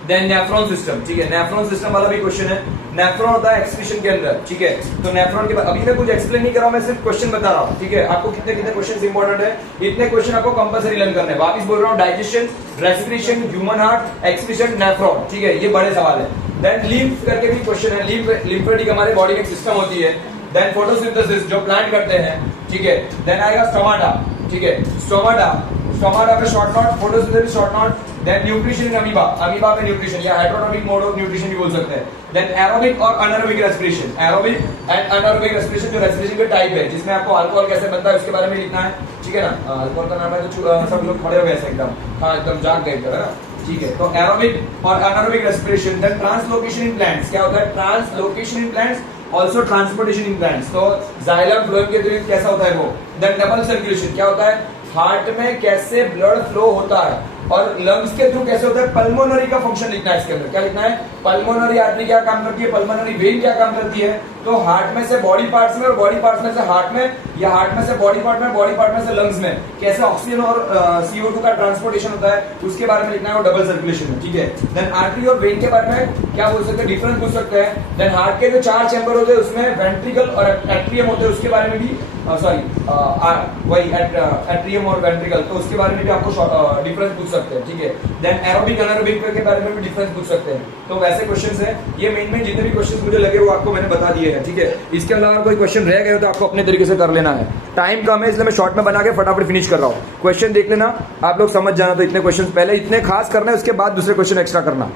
देन नेफ्रॉन सिस्टम, ठीक है, नेफ्रॉन सिस्टम वाला भी क्वेश्चन है, नेफ्रॉन होता है एक्सक्रीशन के अंदर, ठीक है। तो नेफ्रॉन के बाद अभी मैं कुछ एक्सप्लेन नहीं कर रहा हूं, मैं सिर्फ क्वेश्चन बता रहा हूं, ठीक है। आपको कितने कितने क्वेश्चन इंपॉर्टेंट है, इतने क्वेश्चन आपको कंपलसरी लर्न करने हैं। वापस बोल रहा हूं, digestion, respiration, human heart, excretion, nephron, ठीक है, ये बड़े सवाल है। देन लिम्फ करके भी क्वेश्चन है, लिम्फेटिक हमारे बॉडी में एक सिस्टम होती है। देन फोटोसिंथेसिस जो प्लांट करते हैं, ठीक है। देन आएगा स्टोमाटा, ठीक है, स्टोमाटा का short note, photosynthesis short note. Then nutrition in amoeba में न्यूट्रिशन या हेटेरोटॉमिक मोड ऑफ न्यूट्रिशन भी बोल सकते हैं। देन एरोबिक और anaerobic respiration, aerobic and anaerobic respiration जो रेस्पिरेशन के टाइप है, जिसमें आपको अल्कोहल कैसे बनता है उसके बारे में लिखना है, ठीक है ना। अल्कोहल का नाम है तो सब लोग खड़े हो गए ऐसे एकदम, हाँ एकदम जाग गए है ना, ठीक है। तो एरोबिक और anaerobic respiration. Then translocation in plants, क्या होता है translocation in plants, also transportation in plants, तो जाइलम फ्लोएम के थ्रू कैसा होता है वो। देन डबल सर्कुलेशन क्या होता है, हार्ट में कैसे ब्लड फ्लो होता है, और लंग्स के थ्रू कैसे होता है, पल्मोनरी का फंक्शन लिखना है इसके अंदर। क्या लिखना है, पल्मोनरी आर्टरी क्या काम करती है, पल्मोनरी वेन क्या काम करती है। तो हार्ट में से बॉडी पार्ट्स में, और बॉडी पार्ट्स में से हार्ट में, या हार्ट में से बॉडी पार्ट में, बॉडी पार्ट में से लंग्स में कैसे ऑक्सीजन और CO2 का ट्रांसपोर्टेशन होता है, उसके बारे में लिखना है, वो डबल सर्कुलेशन है, ठीक है। देन आर्टरी और वेन के बारे में क्या बोल सकते हैं, डिफरेंस पूछ सकते हैं। देन हार्ट के जो 4 चैम्बर होते हैं उसमें वेंट्रिकल और एट्रियम होते हैं, उसके बारे में भी वही एट्रियम और वेंट्रिकल, तो उसके बारे में भी आपको डिफरेंस पूछ सकते हैं, ठीक है। देन एरोबिक एनारोबिक के बारे में भी डिफरेंस पूछ सकते हैं। तो वैसे क्वेश्चंस है ये, मेन जितने भी क्वेश्चंस मुझे लगे वो आपको मैंने बता दिए हैं, ठीक है। इसके अलावा कोई क्वेश्चन रह गए हो तो आपको अपने तरीके से कर लेना है। टाइम कम है इसलिए मैं शॉर्ट में बना के फटाफट फिनिश कर रहा हूँ। क्वेश्चन देख लेना, आप लोग समझ जाना। तो इतने क्वेश्चन पहले इतने खास करना है, उसके बाद दूसरे क्वेश्चन एक्स्ट्रा करना।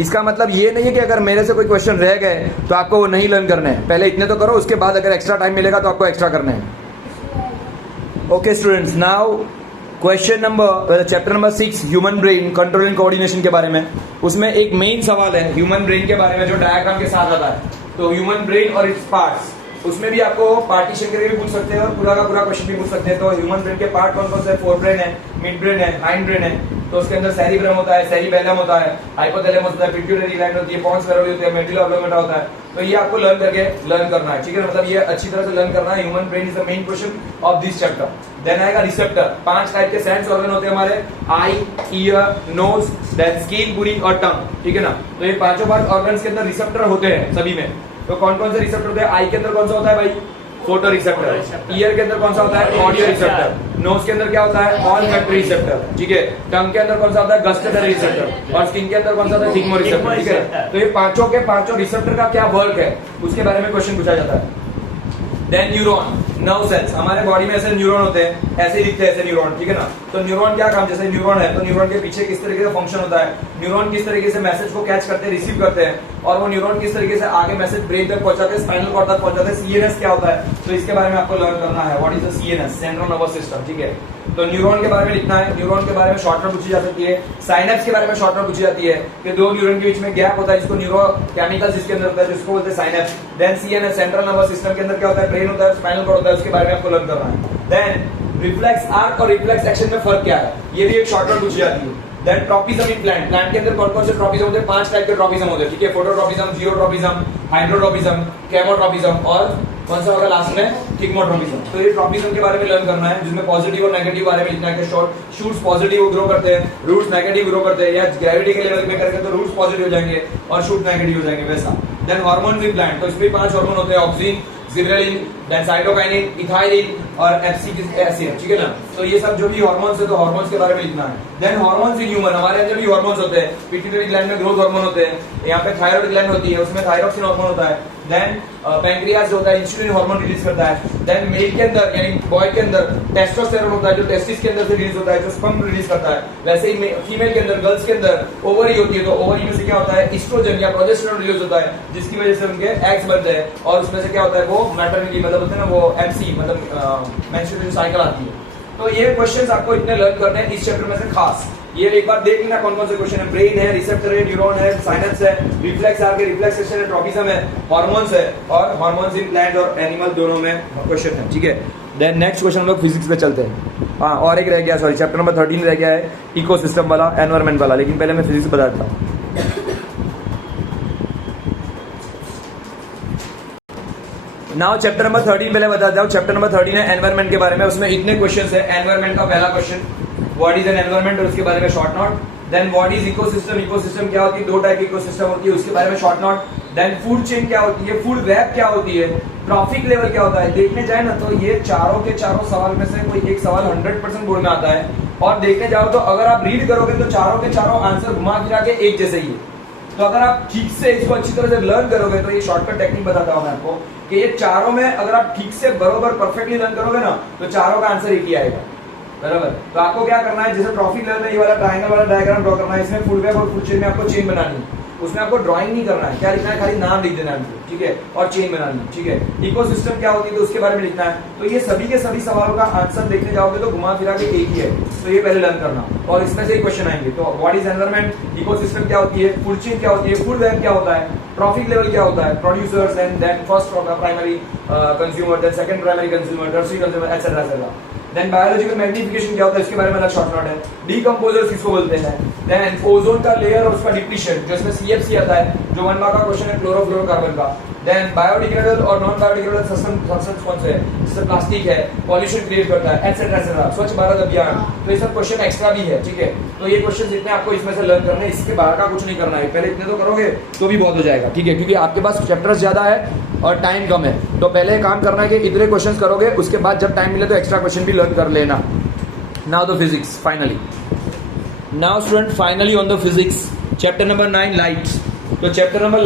इसका मतलब ये नहीं है कि अगर मेरे से कोई क्वेश्चन रह गए तो आपको वो नहीं लर्न करने हैं, पहले इतने तो करो, उसके बाद अगर एक्स्ट्रा टाइम मिलेगा तो आपको एक्स्ट्रा करने हैं। Okay students, now question number chapter number 6 human brain control and coordination के बारे में। उसमें एक मेन सवाल है ह्यूमन ब्रेन के बारे में जो डायग्राम के साथ आता है। तो ह्यूमन ब्रेन और इट्स पार्ट्स, उसमें भी आपको पार्टीशन करके भी पूछ सकते हैं और पूरा का पूरा क्वेश्चन भी पूछ सकते हैं। तो ह्यूमन ब्रेन के पार्ट कौन कौन से, फोर ब्रेन है, मिड ब्रेन है, हाइंड ब्रेन है। तो उसके अंदर सेरिब्रम होता है, सेरिबेलम होता है, हाइपोथैलेमस होता है, पिट्यूटरी ग्लैंड होती है, पोन्स फेरोइड होती है, मेडुला ऑब्लोंगेटा होता है। तो ये आपको लर्न करना है, ठीक है। मतलब ये अच्छी तरह से लर्न करना है। Human brain is the main question of this chapter. Then आएगा रिसेप्टर। 5 टाइप के सेंस ऑर्गन होते हैं हमारे, eye, ear, nose, then skin पूरी और टंग, ठीक है ना। तो ये पांचों 5 ऑर्गन्स के अंदर रिसेप्टर होते हैं सभी में। तो कौन कौन से रिसेप्टर होते हैं, आई के अंदर कौन सा होता है भाई, फोटो रिसेप्टर। ईयर के अंदर कौन सा होता है, ऑडियो रिसेप्टर। नोज के अंदर क्या होता है, ऑलफैक्टरी रिसेप्टर, ठीक है। टंग के अंदर कौन सा होता है, गस्टेटरी रिसेप्टर। और स्किन के अंदर कौन सा होता है, थिग्मो रिसेप्टर, ठीक है। तो ये पांचों के पांचों रिसेप्टर का क्या वर्क है उसके बारे में क्वेश्चन पूछा जाता है। Then neuron, nerve cells. हमारे बॉडी में ऐसे न्यूरॉन होते हैं, ऐसे ही दिखते हैं ऐसे न्यूरॉन, ठीक है ना। तो न्यूरॉन क्या काम, जैसे न्यूरॉन है तो न्यूरॉन के पीछे किस तरीके से फंक्शन होता है, न्यूरॉन किस तरीके से मैसेज को कैच करते हैं, रिसीव करते हैं, और वो न्यूरॉन किस तरीके से आगे मैसेज ब्रेन तक पहुंचाते हैं, स्पाइनल कॉर्ड तक पहुंचाते हैं। सीएनएस क्या होता है, तो इसके बारे में आपको लर्न करना है, what is the CNS, central nervous system, ठीक है। तो न्यूरॉन के बारे में लिखना है। न्यूरॉन के बारे में शॉर्ट नोट पूछी जा सकती है। साइनेप्स के बारे में शॉर्ट नोट पूछी जाती है कि 2 न्यूरॉन के बीच में गैप होता है जिसको न्यूरोकेमिकल्स इसके अंदर होता है, जिसको बोलते हैं synapse. Then CNS, central nervous system के अंदर क्या होता है, ब्रेन होता है, स्पाइनल कॉर्ड होता है, उसके बारे में आपको लर्न करना है। देन रिफ्लेक्स आर्क और रिफ्लेक्स एक्शन में फर्क क्या है, ये भी एक शॉर्ट नोट पूछी जाती है। Then tropism in plant, plant के अंदर कौन कौन से ट्रॉपिज्म होते हैं, 5 टाइप के ट्रॉपिज्म होते हैं, ठीक है। फोटोट्रॉपिज्म, जियोट्रॉपिज्म, हाइड्रोट्रॉपिज्म, केमोट्रॉपिज्म और कौन सा होगा लास्ट में, थिग्मोट्रॉपिज्म। तो ये ट्रॉपिज्म के बारे में लर्न करना है, जिसमें पॉजिटिव और नेगेटिव बारे में लिखना है कि शूट्स पॉजिटिव ग्रो करते हैं, रूट्स नेगेटिव ग्रो करते हैं, या ग्रेविटी के लेवल में करके तो रूट्स पॉजिटिव हो जाएंगे और शूट नेगेटिव हो जाएंगे, वैसा। देन हार्मोन्स इन प्लांट, तो इसमें 5 हार्मोन होते हैं, auxin, gibberellin, then cytokinin, ethylene और एब्सिसिक एसिड, ठीक है ना। तो ये सब जो भी हार्मोन्स है तो हार्मोन्स के बारे में लिखना है। देन हार्मोन्स इन ह्यूमन, हमारे अंदर भी हार्मोन्स होते हैं। पिट्यूटरी ग्लैंड में ग्रोथ हार्मोन होते हैं, यहाँ पे थायराइड ग्लैंड होती है, उसमें थायरॉक्सिन हार्मोन होता है। देन पैंक्रियास जो होता है इंसुलिन हार्मोन रिलीज करता है। देन मेल के अंदर यानी बॉय के अंदर टेस्टोस्टेरोन होता है जो टेस्टिस के अंदर से रिलीज होता है, जो स्पर्म रिलीज करता है। वैसे ही फीमेल के अंदर, गर्ल्स के अंदर ओवरी होती है, तो ओवरी में से क्या होता है, एस्ट्रोजन या प्रोजेस्टेरोन रिलीज होता है, जिसकी वजह से उनके एग्स बनते हैं, और उसमें से क्या होता है, वो मैटरनिटी मतलब होता है ना, वो एमसी मतलब मेंस्ट्रुएशन साइकिल आती है। तो ये क्वेश्चंस आपको इतने लर्न करने हैं इस चैप्टर में से खास। ये एक बार देख लेना कौन कौन से क्वेश्चन है। ब्रेन है, रिसेप्टर है, न्यूरॉन है, साइनेप्स है, रिफ्लेक्स आर्क है, रिफ्लेक्सेशन है, ट्रॉपिज्म है, हार्मोन्स है, और हार्मोन्स इन प्लांट और एनिमल दोनों में क्वेश्चन है, ठीक है। देन नेक्स्ट क्वेश्चन हम लोग फिजिक्स पे चलते हैं। हाँ, और एक रह गया, सॉरी, चैप्टर नंबर 13 रह गया है, इकोसिस्टम वाला, एनवायरमेंट वाला, लेकिन पहले मैं फिजिक्स बता देता हूँ। नाउ चैप्टर नंबर 13 पहले बता देता हूँ। चैप्टर नंबर 13 है एनवायरमेंट के बारे में, उसमें इतने क्वेश्चंस है। एनवायरमेंट का पहला question, what is an environment, और उसके बारे में short note. Then what is ecosystem, ecosystem क्या होती है, 2 टाइप की इकोसिस्टम होती है, उसके बारे में short note. Then food chain क्या होती है, फूड वेब क्या होती है, ट्रॉफिक लेवल क्या होता है। देखने जाए ना तो ये चारों के चारों सवाल में से कोई एक सवाल 100% बोर्ड में आता है, और देखने जाओ तो अगर आप रीड करोगे तो चारों के चारों आंसर घुमा फिरा के एक जैसे ही है। तो अगर आप ठीक से इसको अच्छी तरह से लर्न करोगे तो ये शॉर्टकट टेक्निक बताता हूं मैं आपको कि ये चारों में अगर आप ठीक से बरोबर परफेक्टली लर्न करोगे ना तो चारों का आंसर एक ही आएगा, बराबर। तो आपको क्या करना है, जैसे ट्रॉफिक लेवल में ये वाला ट्रायंगल वाला डायग्राम ड्रॉ करना है, इसमें फूड वेब और फूड चेन में आपको चेन बनानी है। उसमें आपको ड्राइंग नहीं करना है, क्या लिखना है, खाली नाम लिख देना है, ठीक है, और चेन बनानी है, ठीक है। इकोसिस्टम क्या होती है तो उसके बारे में लिखना है। तो ये सभी के सभी सवालों का आंसर देखने जाओगे तो घुमा फिरा के एक ही है, तो ये पहले लर्न करना, और इसमें से एक क्वेश्चन आएंगे। तो व्हाट इज एनवायरमेंट, इकोसिस्टम क्या होती है, फूड चेन क्या होती है, फूड वेब क्या होता है, ट्रॉफिक लेवल क्या होता है, producers and then first primary consumer, then second primary consumer, tertiary consumer, etcetera etcetera. Then biological magnification क्या होता है, इसके बारे में अलग शॉर्ट नोट है। डीकंपोजर्स किसको बोलते हैं, देन ओजोन का लेयर और उसका डिप्लीशन, जो इसमें सीएफसी आता है, जो 1 मार्क का क्वेश्चन है क्लोरोफ्लोरोकार्बन का। देन बायोडिग्रेडेबल और नॉन बायोडिग्रेडेबल सब्सटेंस कौन से है, जैसे प्लास्टिक है, पॉल्यूशन क्रिएट करता है, एटसेट्रा एटसेट्रा, स्वच्छ भारत अभियान। तो ये सब क्वेश्चन एक्स्ट्रा भी है, ठीक है। तो ये क्वेश्चन इतने आपको इसमें से लर्न करने, इसके बाहर का कुछ नहीं करना है, पहले इतने तो करोगे तो भी बहुत हो जाएगा, ठीक है, क्योंकि आपके पास चैप्टर्स ज्यादा है और टाइम कम है। तो पहले काम करना है कि इतने क्वेश्चंस करोगे, उसके बाद जब टाइम मिले तो एक्स्ट्रा क्वेश्चन भी लर्न कर लेना। Now the physics finally, now student finally on the physics chapter number 9 lights. तो चैप्टर नंबर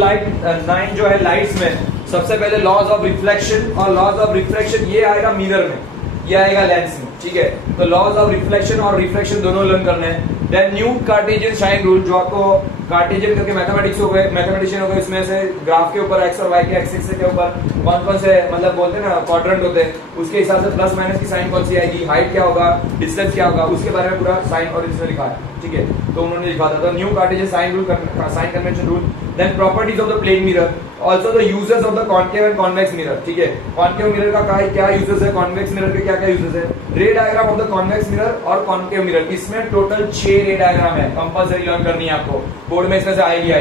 9 जो है लाइट्स में, सबसे पहले लॉज ऑफ रिफ्लेक्शन, और लॉज ऑफ रिफ्लेक्शन ये आएगा मिरर में, ये आएगा लेंस में, ठीक है। तो लॉज ऑफ रिफ्लेक्शन और रिफ्रैक्शन दोनों लर्न करने हैं। Then new Cartesian sign rule, जो आपको कार्टेशियन करके मैथमेटिक्स हो गए, मैथमेटिशियन हो गए, इसमें से ग्राफ के ऊपर एक्स और वाई के एक्सिस के ऊपर कौन कौन से मतलब बोलते हैं ना क्वाड्रेंट होते हैं, उसके हिसाब से प्लस माइनस की साइन कौन सी आएगी, हाइट क्या होगा, डिस्टेंस क्या होगा, उसके बारे में पूरा साइन और इसमें लिखा है, ठीक है। तो उन्होंने लिखा था new Cartesian sign rule, sign convention rule. Then properties of the plane mirror, also the uses of the concave and convex mirror, ठीक है। कॉन्केव मिरर का क्या यूजेस है, कॉन्वेक्स मिरर के क्या क्या यूजेस है। रे diagram of the convex mirror और कॉन्केव मिरर, इसमें टोटल 6 रे डायग्राम है, कंपल्सरी लर्न करनी है आपको, बोर्ड में इसमें से आएगी।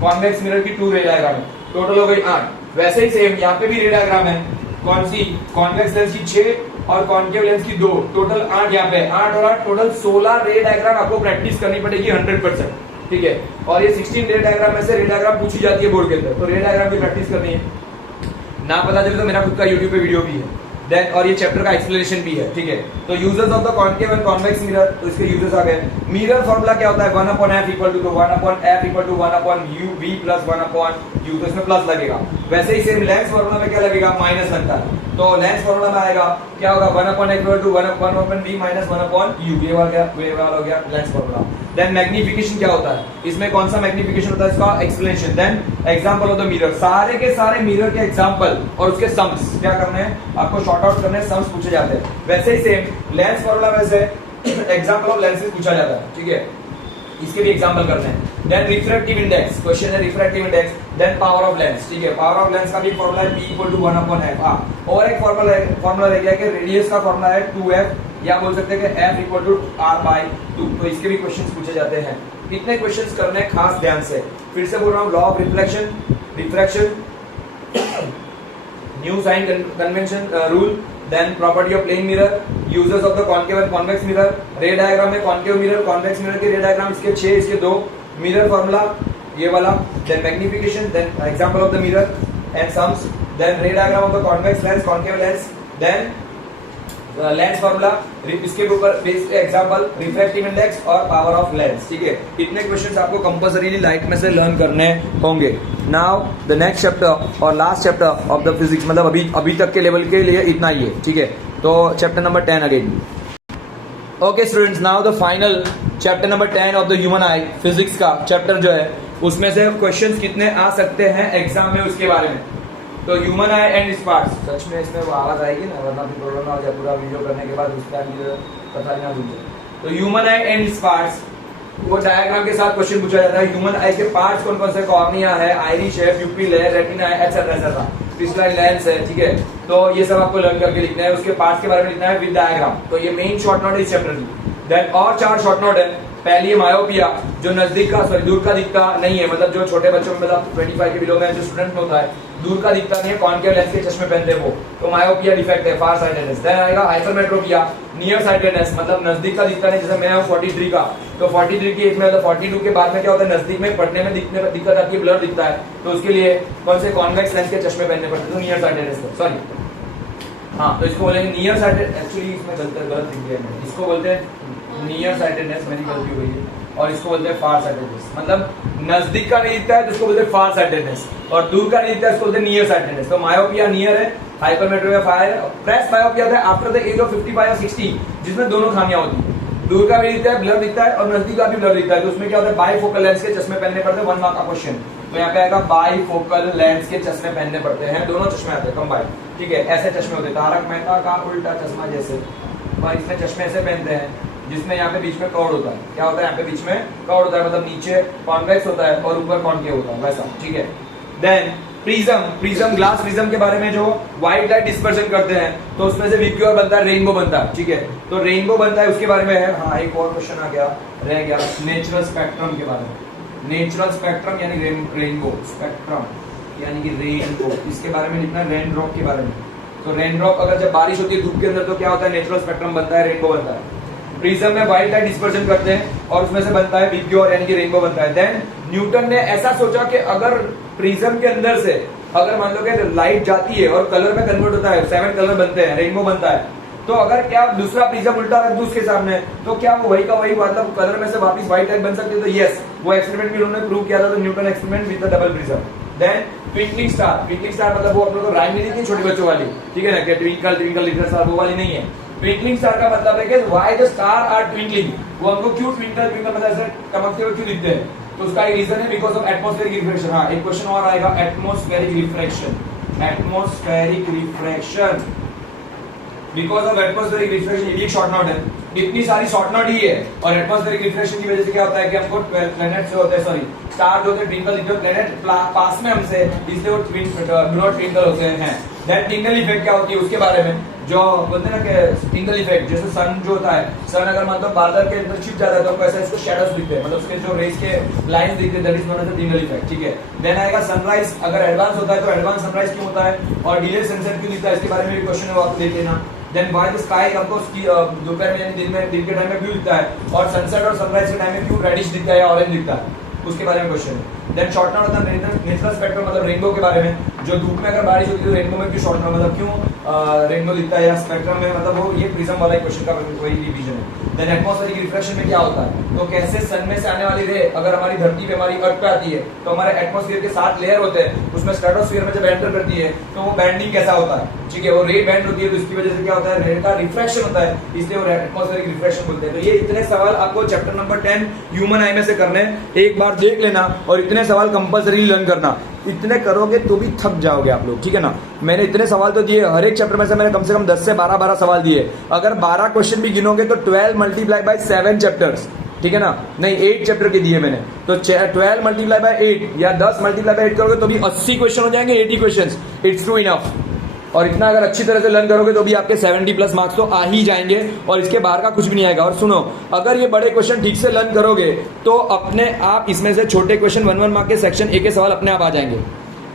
कॉन्वेक्स मिरर की 2 रे डायग्राम है, टोटल हो गई 8। वैसे ही सेम यहाँ पे भी रे डायग्राम है, कौन सी, कॉन्वेक्स लेंस की 6 और कॉन्केव लेंस की 2, टोटल 8 यहाँ पे, 8 और 8 टोटल 16 रे डायग्राम आपको प्रैक्टिस करनी पड़ेगी 100%, ठीक है। और ये 16 रे डायग्राम में से रे डायग्राम पूछी जाती है बोर्ड के अंदर, तो रे डायग्राम की प्रैक्टिस करनी है। ना पता चले तो मेरा खुद का यूट्यूब पे वीडियो भी है, देन और ये चैप्टर का एक्सप्लेनेशन भी है, ठीक है। तो uses of the concave and convex mirror, तो इसके यूजेस आ गए। मिरर फॉर्मूला क्या होता है, 1/f equal to 1/f equal to 1/u v plus 1/u, तो इसमें प्लस लगेगा। वैसे ही सेम लेंस फॉर्मूला में क्या लगेगा, माइनस लगता है। तो लेंस फॉर्मूला में आएगा क्या होगा, 1/f equal to 1/v minus 1/u, ये वाला हो गया लेंस फॉर्मूला। देन मैग्निफिकेशन क्या होता है, इसमें कौन सा मैग्निफिकेशन होता है, इसका explanation. Then example of the mirror, सारे के सारे मिरर के एग्जांपल और उसके सम्स क्या करने हैं आपको, शॉर्ट आउट करने, सम्स पूछे जाते हैं। वैसे ही सेम लेंस फॉर्मूला में से एग्जांपल ऑफ लेंसेज पूछा जाता है, ठीक है, इसके भी एग्जांपल करने हैं। देन रिफ्रैक्टिव इंडेक्स, क्वेश्चन है refractive index. Then power of lens, ठीक है, पावर ऑफ लेंस का भी फॉर्मूला है p इक्वल टू 1/f। और एक फॉर्मूला रह गया कि रेडियस का फॉर्मूला है 2f, या बोल सकते हैं कि f इक्वल टू r/2, तो इसके भी क्वेश्चंस पूछे जाते हैं। कितने क्वेश्चंस करने खास ध्यान से, फिर से बोल रहा हूँ, law of reflection, refraction, new sign convention rule, then property of plane mirror, uses of the concave and convex mirror, ray diagram में कॉन्केव मिरर, कॉन्वेक्स मिरर के रे डायग्राम इसके 6, इसके 2, मिरर फॉर्मूला ये वाला, then magnification, then example of the mirror and sums, then ray diagram of the convex lens, concave lens, then lens formula, इसके ऊपर based example, refractive index और power of lens, ठीक है। इतने क्वेश्चंस आपको compulsorily light में से learn करने होंगे। नाउ द नेक्स्ट चैप्टर और last chapter of the physics, मतलब अभी तक के लेवल के लिए इतना ही है, ठीक है। तो chapter number 10 again. Okay students, now the final chapter number 10 of the human I, physics का चैप्टर जो है, उसमें से क्वेश्चंस कितने आ सकते हैं एग्जाम में उसके बारे में। तो ह्यूमन आई एंड स्पार्क्स, सच में इसमें वो आवाज आएगी ना, वरना फिर प्रॉब्लम ना हो जाए पूरा वीडियो करने के बाद, उस टाइम पता ही ना भूल जाए। तो ह्यूमन आई एंड स्पार्क्स, वो डायग्राम के साथ क्वेश्चन पूछा जाता है। ह्यूमन आई के पार्ट्स कौन कौन से, कॉर्निया है, आइरिश है, प्यूपिल है, रेटिना है, एटसेट्रा एटसेट्रा, पिछला लेंस है, ठीक है। तो ये सब आपको लर्न करके लिखना है, उसके पार्ट्स के बारे में लिखना है विद डायग्राम। तो ये मेन शॉर्ट नोट है इस चैप्टर की। देन और 4 शॉर्ट नोट है। पहली है मायोपिया, जो नजदीक का दूर का दिखता नहीं है, मतलब जो छोटे बच्चों में, मतलब 25 के बिलो में जो स्टूडेंट में होता है, दूर का दिखता नहीं है, कॉन्केव लेंस के चश्मे पहनते हैं वो, तो मायोपिया डिफेक्ट है, फार साइटेडनेस। देन आएगा हाइपरमेट्रोपिया, नियर साइटेडनेस, मतलब नजदीक का दिखता नहीं, जैसे मैं हूं 43 का, तो 43 की एज में, मतलब 42 के बाद में क्या होता है, नजदीक में पढ़ने में दिक्कत आती है, ब्लर दिखता है, तो उसके लिए कौन से कॉन्वेक्स लेंस के चश्मे पहनने पड़ते हैं, तो नियर साइटेडनेस, सॉरी हाँ, तो इसको बोलेंगे नियर साइटेड, एक्चुअली इसमें गलत लिख दिया मैंने, इसको बोलते हैं नियर साइटेडनेस, मेरी गलती हुई है, और इसको बोलते हैं फार साइटेडनेस, मतलब नजदीक का नहीं दिखता है तो उसको बोलते हैं फार साइटेडनेस, और दूर का नहीं दिखता है उसको बोलते हैं नियर साइटेडनेस। तो मायोपिया नियर है, हाइपरमेट्रोपिया फार है, प्रेस मायोपिया है आफ्टर द एज ऑफ 55 या 60, जिसमें दोनों खामियां होती हैं, दूर का भी दिखता है, ब्लर दिखता है, और नजदीक का भी ब्लर दिखता है, तो उसमें क्या होता है, बाइफोकल लेंस के चश्मे पहनने पड़ते हैं, 1 मार्क का क्वेश्चन। तो यहाँ पे आएगा बाइफोकल लेंस के चश्मे पहनने पड़ते हैं, दोनों चश्मे आते हैं कंबाइन, ठीक है। ऐसे चश्मे होते हैं, तारक मेहता का उल्टा चश्मा जैसे, और इसमें चश्मे ऐसे पहनते हैं जिसमें यहाँ पे बीच में कर्व होता है, क्या होता है यहाँ पे बीच में कर्व होता है, मतलब नीचे कॉन्वेक्स होता है और ऊपर कॉन्केव होता है, वैसा, ठीक है। देन प्रिज्म ग्लास प्रिज्म के बारे में जो व्हाइट लाइट डिस्पर्शन करते हैं तो उसमें से विक्योर बनता है, रेनबो बनता है, ठीक है। तो रेनबो बनता है उसके बारे में है। हाँ, एक और क्वेश्चन आ गया, रह गया, नेचुरल स्पेक्ट्रम के बारे में। नेचुरल स्पेक्ट्रम यानी रेनबो, स्पेक्ट्रम यानी कि रेनबो, इसके बारे में लिखना है। रेन ड्रॉप के बारे में, तो रेन ड्रॉप अगर जब बारिश होती है धूप के अंदर तो क्या होता है, नेचुरल स्पेक्ट्रम बनता है, रेनबो बनता है। प्रिज्म में व्हाइट लाइट डिस्पर्शन करते हैं और उसमें से बनता है विक्योर यानी कि रेनबो बनता है। देन न्यूटन ने ऐसा सोचा कि अगर प्रिज्म के अंदर से अगर मान लो कि लाइट जाती है और कलर में कन्वर्ट होता है, 7 कलर बनते हैं, रेनबो बनता है, तो अगर क्या दूसरा प्रिज्म उल्टा रख दूं उसके सामने तो क्या वो वही का वही मतलब कलर में से वापस व्हाइट लाइट बन सकती है? तो यस, वो एक्सपेरिमेंट भी उन्होंने प्रूव किया था, तो Newton experiment with the double prism. Then twinkling star मतलब वो अपने को राइम मिली थी छोटी बच्चों वाली, ठीक है ना, कि ट्विंकल ट्विंकल लिटिल स्टार, वो वाली नहीं है। ट्विंकलिंग स्टार का मतलब है कि why the star are twinkling, वो हमको क्यों ट्विंकल ट्विंकल मतलब ऐसे चमकते हुए क्यों दिखते हैं, तो उसका एक रीजन है बिकॉज ऑफ एटमॉस्फेरिक रिफ्रैक्शन। हाँ, एक क्वेश्चन और आएगा, atmospheric refraction, atmospheric refraction, because of atmospheric refraction, ये शॉर्ट नोट है, इतनी सारी शॉर्ट नोट ही है। और एटमॉस्फेरिक रिफ्रैक्शन की वजह से क्या होता है कि हमको प्लैनेट से होते हैं, सॉरी स्टार जो होते हैं ट्विंकल, जो प्लैनेट पास में हमसे, इसलिए वो डू नॉट ट्विंकल होते हैं। दैट टिंगल इफेक्ट क्या होती है उसके बारे में, जो बोलते हैं ना कि टिंगल इफेक्ट, जैसे सन जो होता है, सन अगर मतलब बादल के अंदर छिप जाता है तो कैसे इसको शैडोज दिखते हैं, मतलब उसके जो रेस के लाइंस दिखते हैं, that is known as the Tyndall effect, ठीक है। देन आएगा सनराइज, अगर एडवांस होता है तो एडवांस सनराइज क्यों होता है और डिले सनसेट क्यों दिखता है, इसके बारे में भी क्वेश्चन है, वो आप देख लेना। देन व्हाई द स्काई हमको दोपहर में यानी दिन के टाइम में ब्लू दिखता है और सनसेट और सनराइज के टाइम में क्यों रेडिश दिखता है या ऑरेंज दिखता है, उसके बारे में क्वेश्चन है। देन शॉर्ट नोट होता है नेचुरल स्पेक्ट्रम मतलब रेनबो के बारे में, जो धूप में अगर बारिश होती है तो रेनबो में क्यों शॉर्ट नोट मतलब क्यों रेनबो दिखता है या स्पेक्ट्रम में, मतलब वो ये प्रिज्म वाला क्वेश्चन का वही रिवीजन है। देन एटमॉस्फेरिक रिफ्रैक्शन में क्या होता है, तो कैसे सन में से आने वाली रे अगर हमारी धरती पे हमारी अर्थ पे आती है तो हमारे एटमॉस्फेयर के 7 लेयर होते हैं, उसमें स्ट्रेटोस्फीयर में जब एंटर करती है तो वो बैंडिंग कैसा होता है, ठीक है, वो रे बैंड होती है, तो इसकी वजह से क्या होता है, रे का रिफ्रैक्शन होता है, इसलिए वो एटमॉस्फेरिक रिफ्रैक्शन बोलते हैं। तो ये इतने सवाल आपको चैप्टर नंबर 10 ह्यूमन आई में से करने, एक बार देख लेना और इतने सवाल कंपल्सरी लर्न करना, इतने करोगे तो भी थक जाओगे आप लोग, ठीक है ना। मैंने इतने सवाल तो दिए, हर एक चैप्टर में से मैंने कम से कम 10 से 12 सवाल दिए, अगर 12 क्वेश्चन भी गिनोगे तो 12 मल्टीप्लाई बाय 7 चैप्टर्स, ठीक है ना, नहीं 8 चैप्टर के दिए मैंने, तो 12 मल्टीप्लाई बाय 8 या 10 मल्टीप्लाई बाय 8 करोगे तो भी 80 क्वेश्चन हो जाएंगे, 80 क्वेश्चन, इट्स ट्रू इनफ। और इतना अगर अच्छी तरह से लर्न करोगे तो भी आपके 70+ मार्क्स तो आ ही जाएंगे और इसके बाहर का कुछ भी नहीं आएगा। और सुनो, अगर ये बड़े क्वेश्चन ठीक से लर्न करोगे तो अपने आप इसमें से छोटे क्वेश्चन 1 मार्क के सेक्शन ए के सवाल अपने आप आ जाएंगे,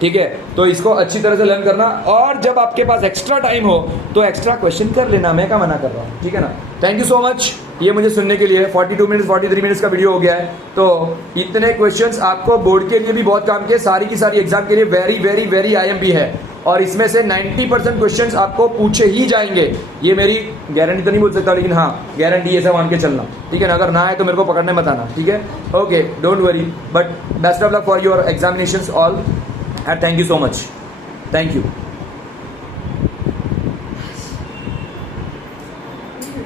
ठीक है। तो इसको अच्छी तरह से लर्न करना और जब आपके पास एक्स्ट्रा टाइम हो तो एक्स्ट्रा क्वेश्चन कर लेना, मैं क्या मना कर रहा हूँ, ठीक है ना। थैंक यू सो मच ये मुझे सुनने के लिए। 42 मिनट्स 43 मिनट्स का वीडियो हो गया है, तो इतने क्वेश्चंस आपको बोर्ड के लिए भी बहुत काम के, सारी की सारी एग्जाम के लिए वेरी वेरी वेरी IMP है और इसमें से 90% क्वेश्चंस आपको पूछे ही जाएंगे, ये मेरी गारंटी तो नहीं बोल सकता लेकिन हाँ गारंटी ऐसा मान के चलना, ठीक है ना। अगर ना आए तो मेरे को पकड़ने मत आना, ठीक है, okay, don't worry, but best of luck for your examinations all and thank you so much, thank you।